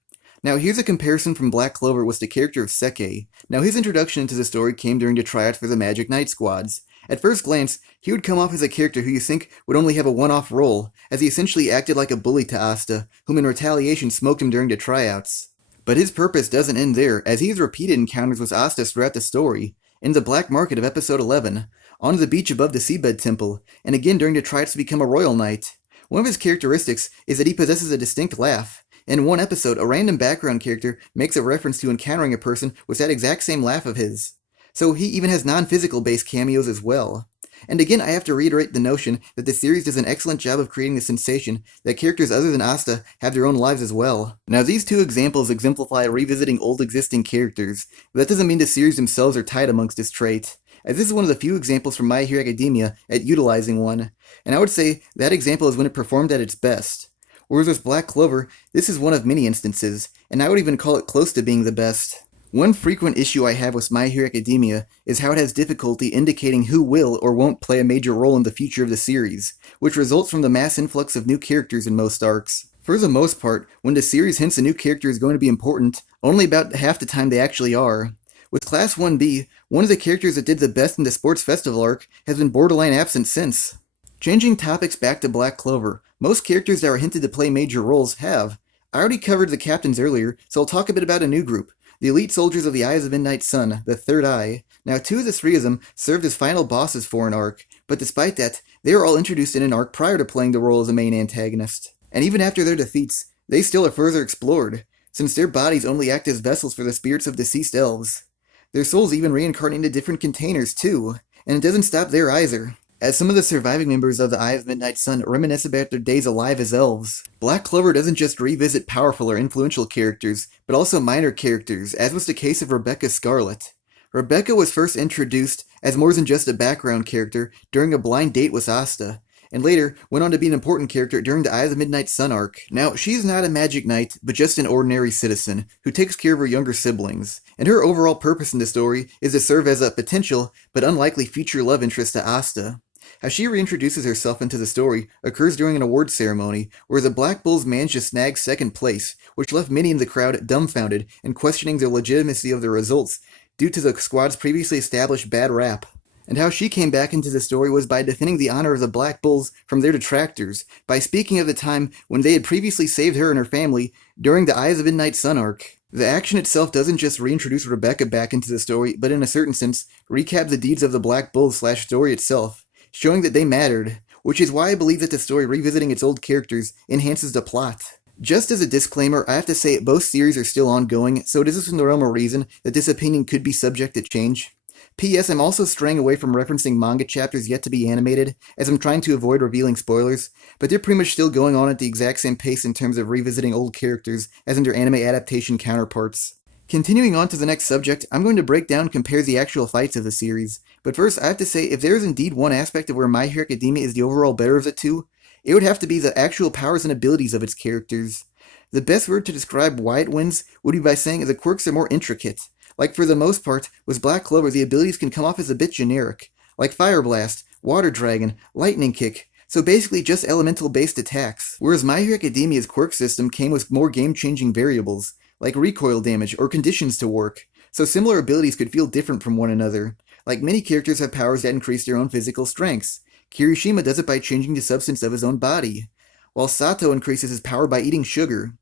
Now here's a comparison from Black Clover with the character of Seke. Now his introduction into the story came during the tryouts for the Magic Knight squads. At first glance, he would come off as a character who you think would only have a one-off role, as he essentially acted like a bully to Asta, whom in retaliation smoked him during the tryouts. But his purpose doesn't end there, as he has repeated encounters with Asta throughout the story, in the Black Market of Episode 11, on the beach above the Seabed Temple, and again during the tryouts to become a Royal Knight. One of his characteristics is that he possesses a distinct laugh. In one episode, a random background character makes a reference to encountering a person with that exact same laugh of his. So he even has non-physical based cameos as well. And again, I have to reiterate the notion that the series does an excellent job of creating the sensation that characters other than Asta have their own lives as well. Now these two examples exemplify revisiting old existing characters, but that doesn't mean the series themselves are tied amongst this trait, as this is one of the few examples from My Hero Academia at utilizing one, and I would say that example is when it performed at its best. Whereas with Black Clover, this is one of many instances, and I would even call it close to being the best. One frequent issue I have with My Hero Academia is how it has difficulty indicating who will or won't play a major role in the future of the series, which results from the mass influx of new characters in most arcs. For the most part, when the series hints a new character is going to be important, only about half the time they actually are. With Class 1B, one of the characters that did the best in the Sports Festival arc has been borderline absent since. Changing topics back to Black Clover, most characters that are hinted to play major roles have. I already covered the captains earlier, so I'll talk a bit about a new group. The elite soldiers of the Eyes of Midnight Sun, the Third Eye. Now, two of the three of them served as final bosses for an arc, but despite that, they were all introduced in an arc prior to playing the role as a main antagonist. And even after their defeats, they still are further explored, since their bodies only act as vessels for the spirits of deceased elves. Their souls even reincarnate into different containers too, and it doesn't stop there either, as some of the surviving members of the Eye of Midnight Sun reminisce about their days alive as elves. Black Clover doesn't just revisit powerful or influential characters, but also minor characters, as was the case of Rebecca Scarlett. Rebecca was first introduced as more than just a background character during a blind date with Asta, and later went on to be an important character during the Eye of the Midnight Sun arc. Now, she's not a magic knight, but just an ordinary citizen who takes care of her younger siblings, and her overall purpose in the story is to serve as a potential but unlikely future love interest to Asta. How she reintroduces herself into the story occurs during an awards ceremony, where the Black Bulls managed to snag second place, which left many in the crowd dumbfounded and questioning the legitimacy of the results due to the squad's previously established bad rap. And how she came back into the story was by defending the honor of the Black Bulls from their detractors, by speaking of the time when they had previously saved her and her family during the Eyes of Midnight Sun arc. The action itself doesn't just reintroduce Rebecca back into the story, but in a certain sense, recaps the deeds of the Black Bulls / story itself, showing that they mattered, which is why I believe that the story revisiting its old characters enhances the plot. Just as a disclaimer, I have to say both series are still ongoing, so it is within the realm of reason that this opinion could be subject to change. P.S. I'm also straying away from referencing manga chapters yet to be animated, as I'm trying to avoid revealing spoilers, but they're pretty much still going on at the exact same pace in terms of revisiting old characters as in their anime adaptation counterparts. Continuing on to the next subject, I'm going to break down and compare the actual fights of the series, but first I have to say if there is indeed one aspect of where My Hero Academia is the overall better of the two, it would have to be the actual powers and abilities of its characters. The best word to describe why it wins would be by saying the quirks are more intricate. Like for the most part, with Black Clover the abilities can come off as a bit generic, like Fire Blast, Water Dragon, Lightning Kick, so basically just elemental based attacks. Whereas My Hero Academia's quirk system came with more game-changing variables, like recoil damage or conditions to work, so similar abilities could feel different from one another. Like many characters have powers that increase their own physical strengths. Kirishima does it by changing the substance of his own body, while Sato increases his power by eating sugar.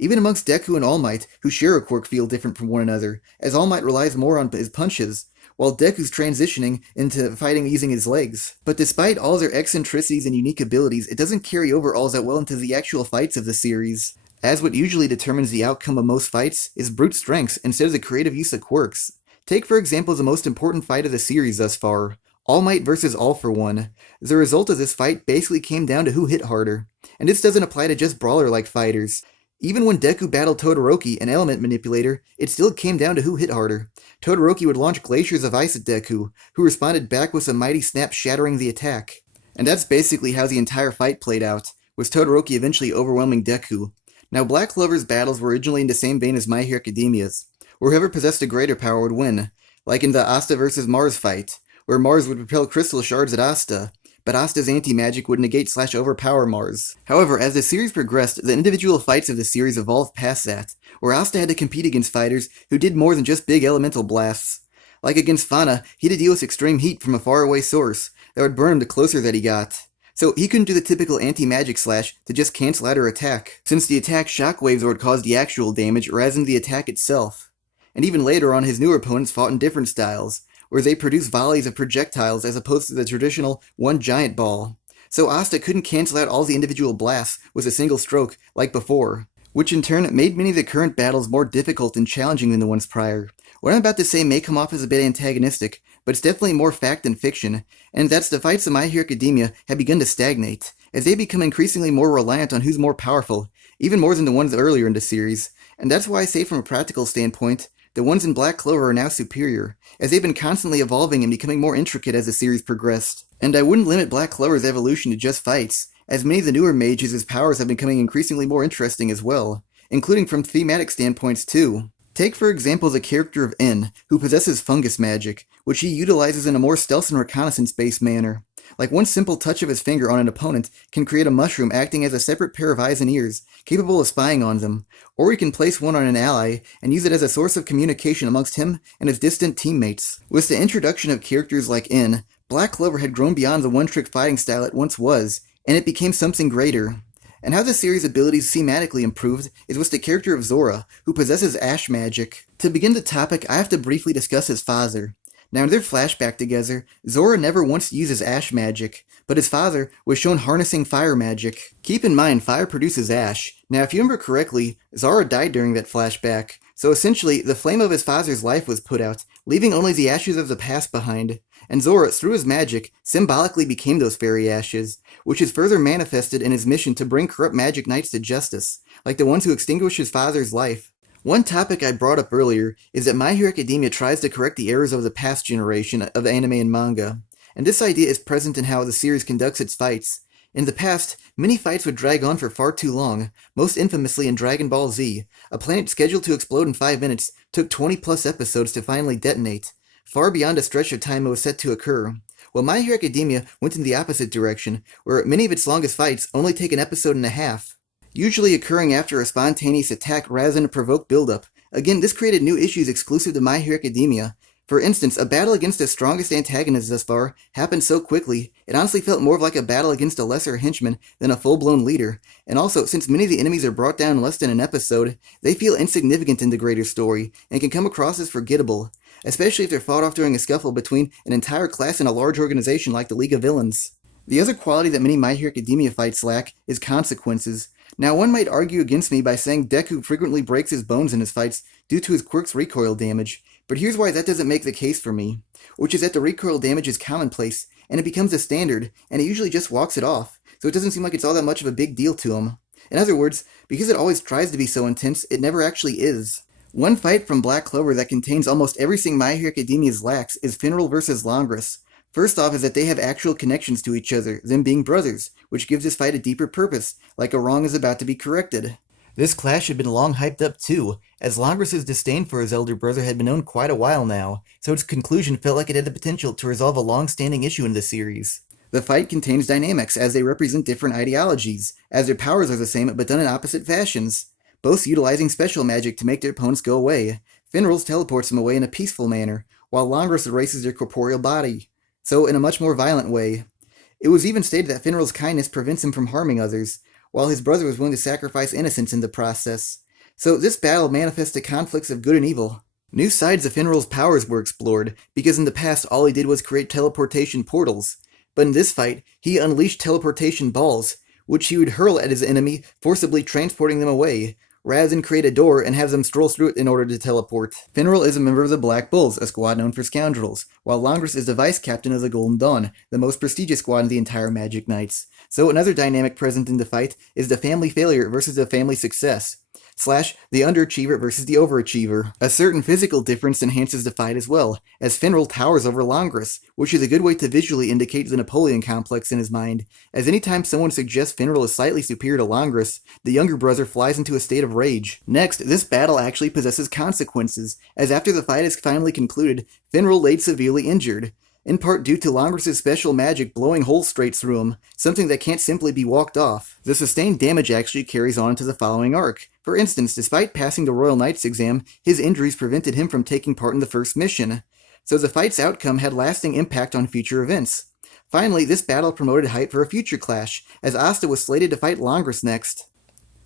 Even amongst Deku and All Might, who share a quirk, feel different from one another, as All Might relies more on his punches, while Deku's transitioning into fighting using his legs. But despite all their eccentricities and unique abilities, it doesn't carry over all that well into the actual fights of the series, as what usually determines the outcome of most fights is brute strengths instead of the creative use of quirks. Take for example the most important fight of the series thus far, All Might versus All for One. The result of this fight basically came down to who hit harder, and this doesn't apply to just brawler-like fighters. Even when Deku battled Todoroki, an element manipulator, it still came down to who hit harder. Todoroki would launch glaciers of ice at Deku, who responded back with a mighty snap shattering the attack. And that's basically how the entire fight played out, with Todoroki eventually overwhelming Deku. Now Black Clover's battles were originally in the same vein as My Hero Academia's, where whoever possessed a greater power would win, like in the Asta vs. Mars fight, where Mars would repel crystal shards at Asta, but Asta's anti-magic would negate/overpower Mars. However, as the series progressed, the individual fights of the series evolved past that, where Asta had to compete against fighters who did more than just big elemental blasts. Like against Fauna, he had to deal with extreme heat from a faraway source that would burn him the closer that he got. So he couldn't do the typical anti-magic slash to just cancel out her attack, since the attack shockwaves would cause the actual damage rather than the attack itself. And even later on, his newer opponents fought in different styles, where they produced volleys of projectiles as opposed to the traditional one giant ball. So Asta couldn't cancel out all the individual blasts with a single stroke like before, which in turn made many of the current battles more difficult and challenging than the ones prior. What I'm about to say may come off as a bit antagonistic, but it's definitely more fact than fiction, and that's the fights of My Hero Academia have begun to stagnate, as they become increasingly more reliant on who's more powerful, even more than the ones earlier in the series. And that's why I say from a practical standpoint, the ones in Black Clover are now superior, as they've been constantly evolving and becoming more intricate as the series progressed. And I wouldn't limit Black Clover's evolution to just fights, as many of the newer mages' powers have been becoming increasingly more interesting as well, including from thematic standpoints too. Take for example the character of N, who possesses fungus magic, which he utilizes in a more stealth and reconnaissance-based manner. Like one simple touch of his finger on an opponent can create a mushroom acting as a separate pair of eyes and ears, capable of spying on them, or he can place one on an ally and use it as a source of communication amongst him and his distant teammates. With the introduction of characters like N, Black Clover had grown beyond the one-trick fighting style it once was, and it became something greater. And how the series' abilities thematically improved is with the character of Zora, who possesses ash magic. To begin the topic, I have to briefly discuss his father. Now in their flashback together, Zora never once uses ash magic, but his father was shown harnessing fire magic. Keep in mind, fire produces ash. Now if you remember correctly, Zora died during that flashback, so essentially the flame of his father's life was put out, leaving only the ashes of the past behind. And Zora, through his magic, symbolically became those fairy ashes, which is further manifested in his mission to bring corrupt magic knights to justice, like the ones who extinguished his father's life. One topic I brought up earlier is that My Hero Academia tries to correct the errors of the past generation of anime and manga, and this idea is present in how the series conducts its fights. In the past, many fights would drag on for far too long, most infamously in Dragon Ball Z. A planet scheduled to explode in 5 minutes took 20+ episodes to finally detonate, far beyond a stretch of time it was set to occur. While My Hero Academia went in the opposite direction, where many of its longest fights only take an episode and a half, usually occurring after a spontaneous attack rather than a provoked buildup. Again, this created new issues exclusive to My Hero Academia. For instance, a battle against the strongest antagonist thus far happened so quickly, it honestly felt more like a battle against a lesser henchman than a full-blown leader. And also, since many of the enemies are brought down in less than an episode, they feel insignificant in the greater story, and can come across as forgettable, especially if they're fought off during a scuffle between an entire class and a large organization like the League of Villains. The other quality that many My Hero Academia fights lack is consequences. Now, one might argue against me by saying Deku frequently breaks his bones in his fights due to his quirk's recoil damage, but here's why that doesn't make the case for me, which is that the recoil damage is commonplace, and it becomes a standard, and he usually just walks it off, so it doesn't seem like it's all that much of a big deal to him. In other words, because it always tries to be so intense, it never actually is. One fight from Black Clover that contains almost everything My Hero Academia's lacks is Finral vs. Longris. First off is that they have actual connections to each other, them being brothers, which gives this fight a deeper purpose, like a wrong is about to be corrected. This clash had been long hyped up too, as Longris' disdain for his elder brother had been known quite a while now, so its conclusion felt like it had the potential to resolve a long-standing issue in the series. The fight contains dynamics, as they represent different ideologies, as their powers are the same but done in opposite fashions, both utilizing special magic to make their opponents go away. Finral's teleports them away in a peaceful manner, while Longris erases their corporeal body, so in a much more violent way. It was even stated that Finral's kindness prevents him from harming others, while his brother was willing to sacrifice innocence in the process. So this battle manifested conflicts of good and evil. New sides of Finral's powers were explored, because in the past all he did was create teleportation portals. But in this fight, he unleashed teleportation balls, which he would hurl at his enemy, forcibly transporting them away, rather than create a door and have them stroll through it in order to teleport. Finral is a member of the Black Bulls, a squad known for scoundrels, while Longris is the vice captain of the Golden Dawn, the most prestigious squad in the entire Magic Knights. So another dynamic present in the fight is the family failure versus the family success, / the underachiever versus the overachiever. A certain physical difference enhances the fight as well, as Finral towers over Longris, which is a good way to visually indicate the Napoleon complex in his mind, as anytime someone suggests Finral is slightly superior to Longris, the younger brother flies into a state of rage. Next, this battle actually possesses consequences, as after the fight is finally concluded, Finral laid severely injured, in part due to Longris' special magic blowing holes straight through him, something that can't simply be walked off. The sustained damage actually carries on to the following arc. For instance, despite passing the Royal Knight's exam, his injuries prevented him from taking part in the first mission, so the fight's outcome had lasting impact on future events. Finally, this battle promoted hype for a future clash, as Asta was slated to fight Longris next.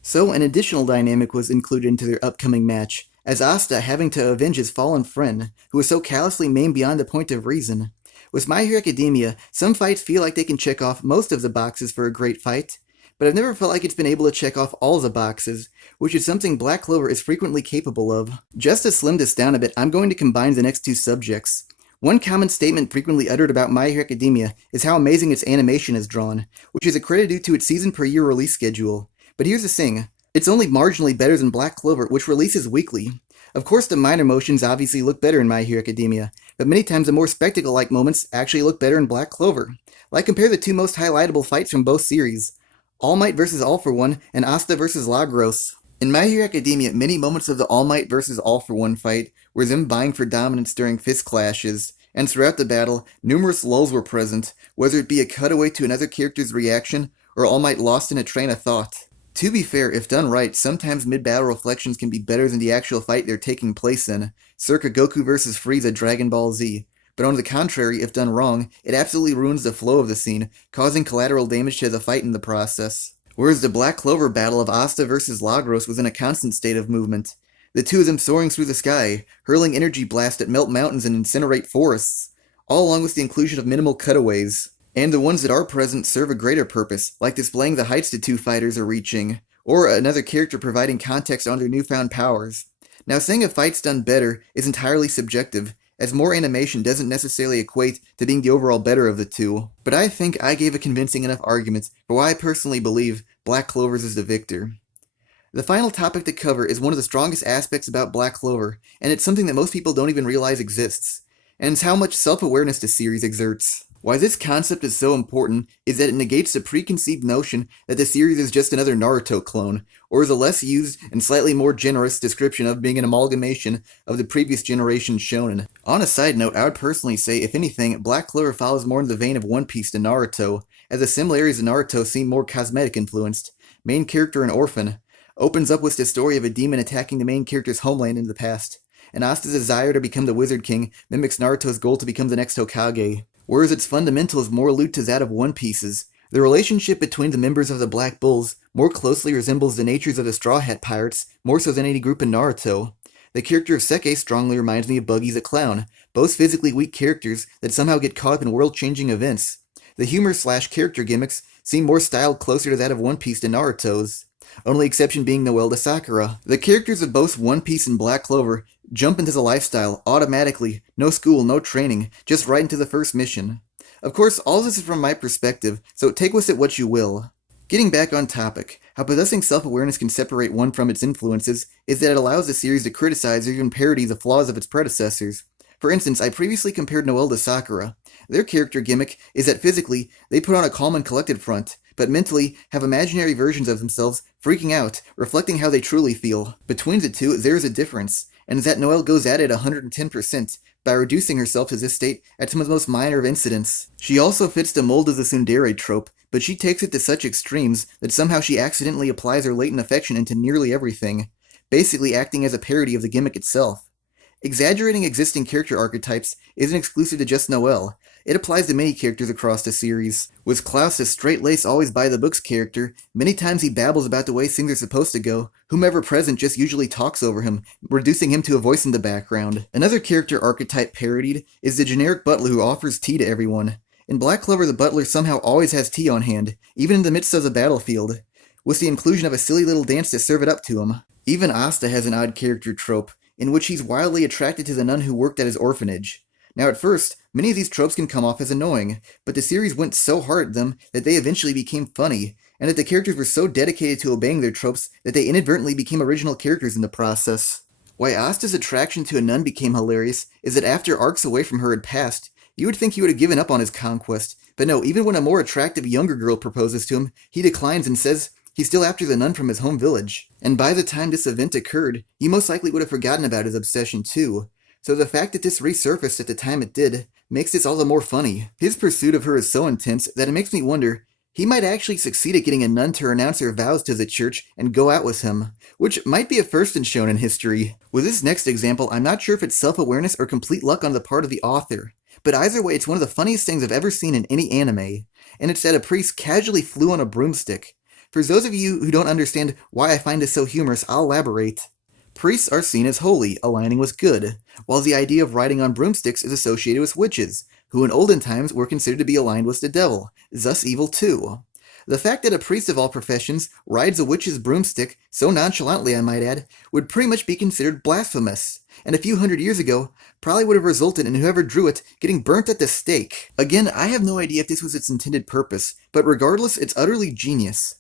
So an additional dynamic was included into their upcoming match, as Asta having to avenge his fallen friend, who was so callously maimed beyond the point of reason. With My Hero Academia, some fights feel like they can check off most of the boxes for a great fight, but I've never felt like it's been able to check off all the boxes, which is something Black Clover is frequently capable of. Just to slim this down a bit, I'm going to combine the next two subjects. One common statement frequently uttered about My Hero Academia is how amazing its animation is drawn, which is a credit due to its season-per-year release schedule. But here's the thing, it's only marginally better than Black Clover, which releases weekly. Of course, the minor motions obviously look better in My Hero Academia, but many times the more spectacle-like moments actually look better in Black Clover. Like compare the two most highlightable fights from both series, All Might vs. All for One and Asta vs. Lagros. In My Hero Academia, many moments of the All Might vs. All for One fight were them vying for dominance during fist clashes, and throughout the battle, numerous lulls were present, whether it be a cutaway to another character's reaction, or All Might lost in a train of thought. To be fair, if done right, sometimes mid-battle reflections can be better than the actual fight they're taking place in, circa Goku vs. Frieza Dragon Ball Z. But on the contrary, if done wrong, it absolutely ruins the flow of the scene, causing collateral damage to the fight in the process. Whereas the Black Clover battle of Asta vs. Lagros was in a constant state of movement, the two of them soaring through the sky, hurling energy blasts that melt mountains and incinerate forests, all along with the inclusion of minimal cutaways. And the ones that are present serve a greater purpose, like displaying the heights the two fighters are reaching, or another character providing context on their newfound powers. Now, saying a fight's done better is entirely subjective, as more animation doesn't necessarily equate to being the overall better of the two. But I think I gave a convincing enough argument for why I personally believe Black Clover's is the victor. The final topic to cover is one of the strongest aspects about Black Clover, and it's something that most people don't even realize exists, and it's how much self-awareness the series exerts. Why this concept is so important is that it negates the preconceived notion that the series is just another Naruto clone, or is a less used and slightly more generous description of being an amalgamation of the previous generation's shonen. On a side note, I would personally say, if anything, Black Clover follows more in the vein of One Piece than Naruto, as the similarities in Naruto seem more cosmetic influenced. Main character an orphan, opens up with the story of a demon attacking the main character's homeland in the past, and Asta's desire to become the Wizard King mimics Naruto's goal to become the next Hokage. Whereas its fundamentals more allude to that of One Piece's. The relationship between the members of the Black Bulls more closely resembles the natures of the Straw Hat Pirates, more so than any group in Naruto. The character of Seke strongly reminds me of Buggy the Clown, both physically weak characters that somehow get caught up in world-changing events. The humor/character gimmicks seem more styled closer to that of One Piece than Naruto's, only exception being Noelle to Sakura. The characters of both One Piece and Black Clover jump into the lifestyle automatically, no school, no training, just right into the first mission. Of course, all this is from my perspective, so take with it what you will. Getting back on topic, how possessing self-awareness can separate one from its influences is that it allows the series to criticize or even parody the flaws of its predecessors. For instance, I previously compared Noelle to Sakura. Their character gimmick is that physically, they put on a calm and collected front, but mentally have imaginary versions of themselves freaking out, reflecting how they truly feel. Between the two, there is a difference, and that Noelle goes at it 110%, by reducing herself to this state at some of the most minor of incidents. She also fits the mold of the tsundere trope, but she takes it to such extremes that somehow she accidentally applies her latent affection into nearly everything, basically acting as a parody of the gimmick itself. Exaggerating existing character archetypes isn't exclusive to just Noelle. It applies to many characters across the series. With Klaus a straight-laced always-by-the-books character, many times he babbles about the way things are supposed to go. Whomever present just usually talks over him, reducing him to a voice in the background. Another character archetype parodied is the generic butler who offers tea to everyone. In Black Clover, the butler somehow always has tea on hand, even in the midst of the battlefield, with the inclusion of a silly little dance to serve it up to him. Even Asta has an odd character trope, in which he's wildly attracted to the nun who worked at his orphanage. Now at first, many of these tropes can come off as annoying, but the series went so hard at them that they eventually became funny, and that the characters were so dedicated to obeying their tropes that they inadvertently became original characters in the process. Why Asta's attraction to a nun became hilarious is that after arcs away from her had passed, you would think he would have given up on his conquest, but no, even when a more attractive younger girl proposes to him, he declines and says he's still after the nun from his home village. And by the time this event occurred, he most likely would have forgotten about his obsession too. So the fact that this resurfaced at the time it did makes this all the more funny. His pursuit of her is so intense that it makes me wonder, he might actually succeed at getting a nun to renounce her vows to the church and go out with him, which might be a first in shonen history. With this next example, I'm not sure if it's self-awareness or complete luck on the part of the author, but either way, it's one of the funniest things I've ever seen in any anime, and it's that a priest casually flew on a broomstick. For those of you who don't understand why I find this so humorous, I'll elaborate. Priests are seen as holy, aligning with good, while the idea of riding on broomsticks is associated with witches, who in olden times were considered to be aligned with the devil, thus evil too. The fact that a priest of all professions rides a witch's broomstick, so nonchalantly I might add, would pretty much be considered blasphemous, and a few hundred years ago, probably would have resulted in whoever drew it getting burnt at the stake. Again, I have no idea if this was its intended purpose, but regardless, it's utterly genius.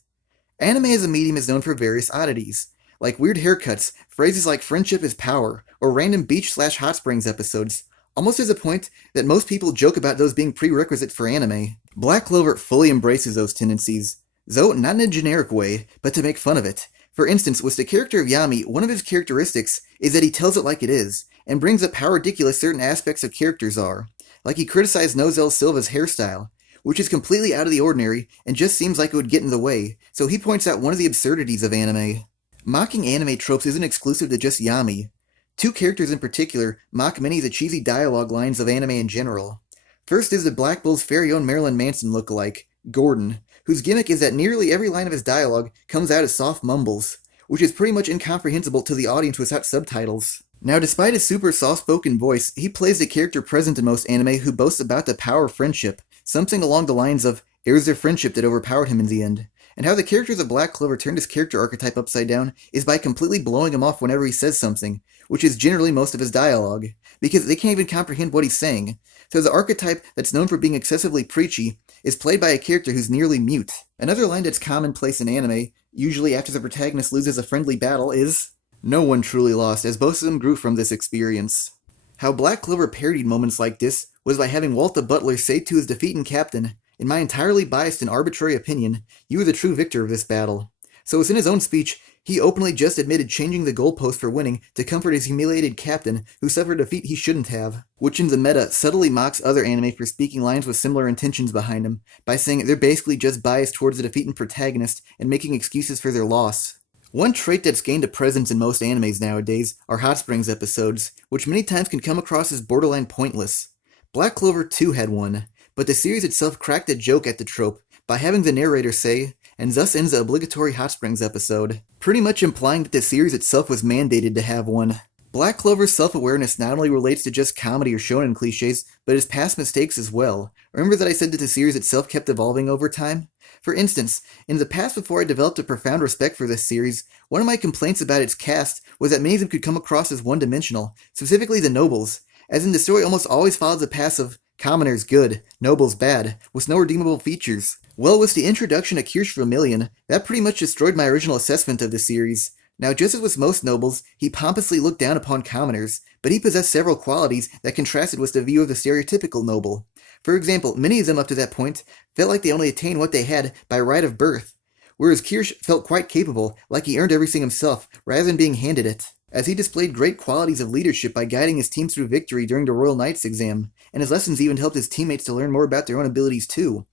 Anime as a medium is known for various oddities, like weird haircuts, phrases like friendship is power, or random beach/hot springs episodes, almost to the point that most people joke about those being prerequisite for anime. Black Clover fully embraces those tendencies, though not in a generic way, but to make fun of it. For instance, with the character of Yami, one of his characteristics is that he tells it like it is, and brings up how ridiculous certain aspects of characters are. Like he criticized Nozel Silva's hairstyle, which is completely out of the ordinary and just seems like it would get in the way, so he points out one of the absurdities of anime. Mocking anime tropes isn't exclusive to just Yami. Two characters in particular mock many of the cheesy dialogue lines of anime in general. First is the Black Bull's very own Marilyn Manson lookalike, Gordon, whose gimmick is that nearly every line of his dialogue comes out as soft mumbles, which is pretty much incomprehensible to the audience without subtitles. Now, despite his super soft-spoken voice, he plays a character present in most anime who boasts about the power of friendship, something along the lines of, it was their friendship that overpowered him in the end. And how the characters of Black Clover turned his character archetype upside down is by completely blowing him off whenever he says something, which is generally most of his dialogue, because they can't even comprehend what he's saying. So the archetype that's known for being excessively preachy is played by a character who's nearly mute. Another line that's commonplace in anime, usually after the protagonist loses a friendly battle, is, "No one truly lost, as both of them grew from this experience." How Black Clover parodied moments like this was by having Walt the Butler say to his defeating captain, "In my entirely biased and arbitrary opinion, you are the true victor of this battle." So within his own speech, he openly just admitted changing the goalpost for winning to comfort his humiliated captain who suffered a defeat he shouldn't have, which in the meta subtly mocks other anime for speaking lines with similar intentions behind them, by saying they're basically just biased towards the defeated protagonist and making excuses for their loss. One trait that's gained a presence in most animes nowadays are hot springs episodes, which many times can come across as borderline pointless. Black Clover 2 had one, but the series itself cracked a joke at the trope by having the narrator say, "And thus ends the obligatory hot springs episode," pretty much implying that the series itself was mandated to have one. Black Clover's self-awareness not only relates to just comedy or shonen cliches, but his past mistakes as well. Remember that I said that the series itself kept evolving over time? For instance, in the past before I developed a profound respect for this series, one of my complaints about its cast was that many of them could come across as one-dimensional, specifically the nobles, as in the story almost always follows a path of commoners good, nobles bad, with no redeemable features. Well, with the introduction of Kirsch Vermillion, that pretty much destroyed my original assessment of the series. Now, just as with most nobles, he pompously looked down upon commoners, but he possessed several qualities that contrasted with the view of the stereotypical noble. For example, many of them up to that point felt like they only attained what they had by right of birth, whereas Kirsch felt quite capable, like he earned everything himself, rather than being handed it, as he displayed great qualities of leadership by guiding his teams through victory during the Royal Knights exam, and his lessons even helped his teammates to learn more about their own abilities too.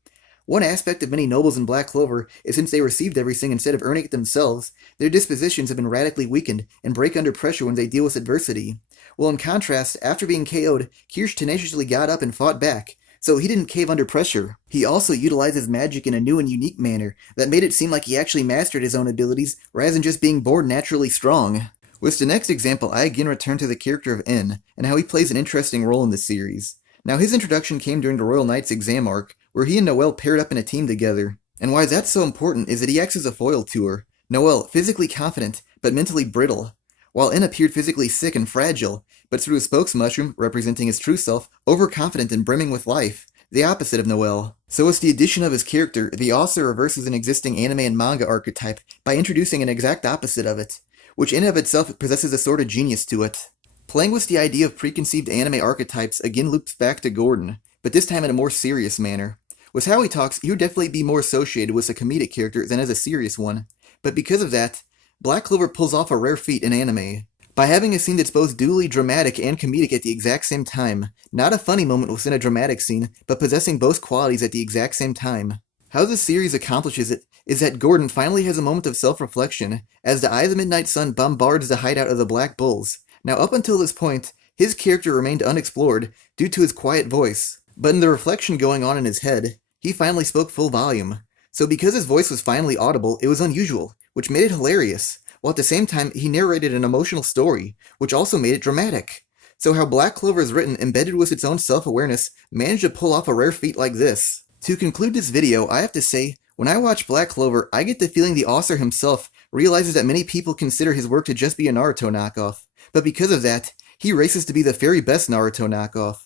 One aspect of many nobles in Black Clover is since they received everything instead of earning it themselves, their dispositions have been radically weakened and break under pressure when they deal with adversity. Well, in contrast, after being KO'd, Kirsch tenaciously got up and fought back, so he didn't cave under pressure. He also utilized his magic in a new and unique manner that made it seem like he actually mastered his own abilities rather than just being born naturally strong. With the next example, I again return to the character of N, and how he plays an interesting role in this series. Now, his introduction came during the Royal Knight's exam arc, where he and Noelle paired up in a team together. And why that's so important is that he acts as a foil to her. Noelle, physically confident, but mentally brittle, while N appeared physically sick and fragile, but through his spokes mushroom, representing his true self, overconfident and brimming with life, the opposite of Noelle. So with the addition of his character, the author reverses an existing anime and manga archetype by introducing an exact opposite of it, which in and of itself possesses a sort of genius to it. Playing with the idea of preconceived anime archetypes again loops back to Gordon, but this time in a more serious manner. With how he talks, he would definitely be more associated with a comedic character than as a serious one, but because of that, Black Clover pulls off a rare feat in anime. By having a scene that's both dually dramatic and comedic at the exact same time, not a funny moment within a dramatic scene, but possessing both qualities at the exact same time. How this series accomplishes it is that Gordon finally has a moment of self-reflection, as the Eye of the Midnight Sun bombards the hideout of the Black Bulls. Now up until this point, his character remained unexplored due to his quiet voice, but in the reflection going on in his head, he finally spoke full volume. So because his voice was finally audible, it was unusual, which made it hilarious, while at the same time he narrated an emotional story, which also made it dramatic. So how Black Clover is written, embedded with its own self-awareness, managed to pull off a rare feat like this. To conclude this video, I have to say, when I watch Black Clover, I get the feeling the author himself realizes that many people consider his work to just be a Naruto knockoff, but because of that, he races to be the very best Naruto knockoff.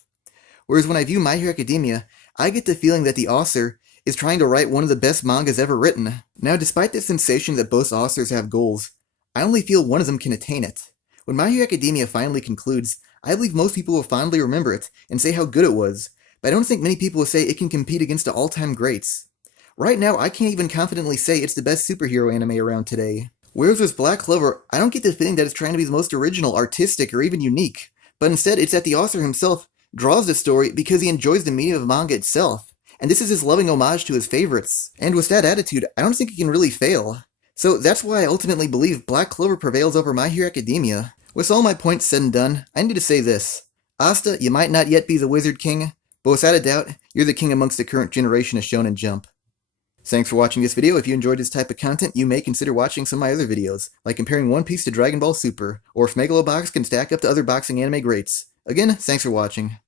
Whereas when I view My Hero Academia, I get the feeling that the author is trying to write one of the best mangas ever written. Now, despite the sensation that both authors have goals, I only feel one of them can attain it. When My Hero Academia finally concludes, I believe most people will fondly remember it and say how good it was, but I don't think many people will say it can compete against the all-time greats. Right now, I can't even confidently say it's the best superhero anime around today. Whereas with Black Clover, I don't get the feeling that it's trying to be the most original, artistic, or even unique, but instead it's that the author himself draws the story because he enjoys the medium of manga itself, and this is his loving homage to his favorites. And with that attitude, I don't think it can really fail. So that's why I ultimately believe Black Clover prevails over My Hero Academia. With all my points said and done, I need to say this. Asta, you might not yet be the Wizard King, but without a doubt, you're the king amongst the current generation of Shonen Jump. Thanks for watching this video. If you enjoyed this type of content, you may consider watching some of my other videos, like comparing One Piece to Dragon Ball Super, or if Megalobox can stack up to other boxing anime greats. Again, thanks for watching.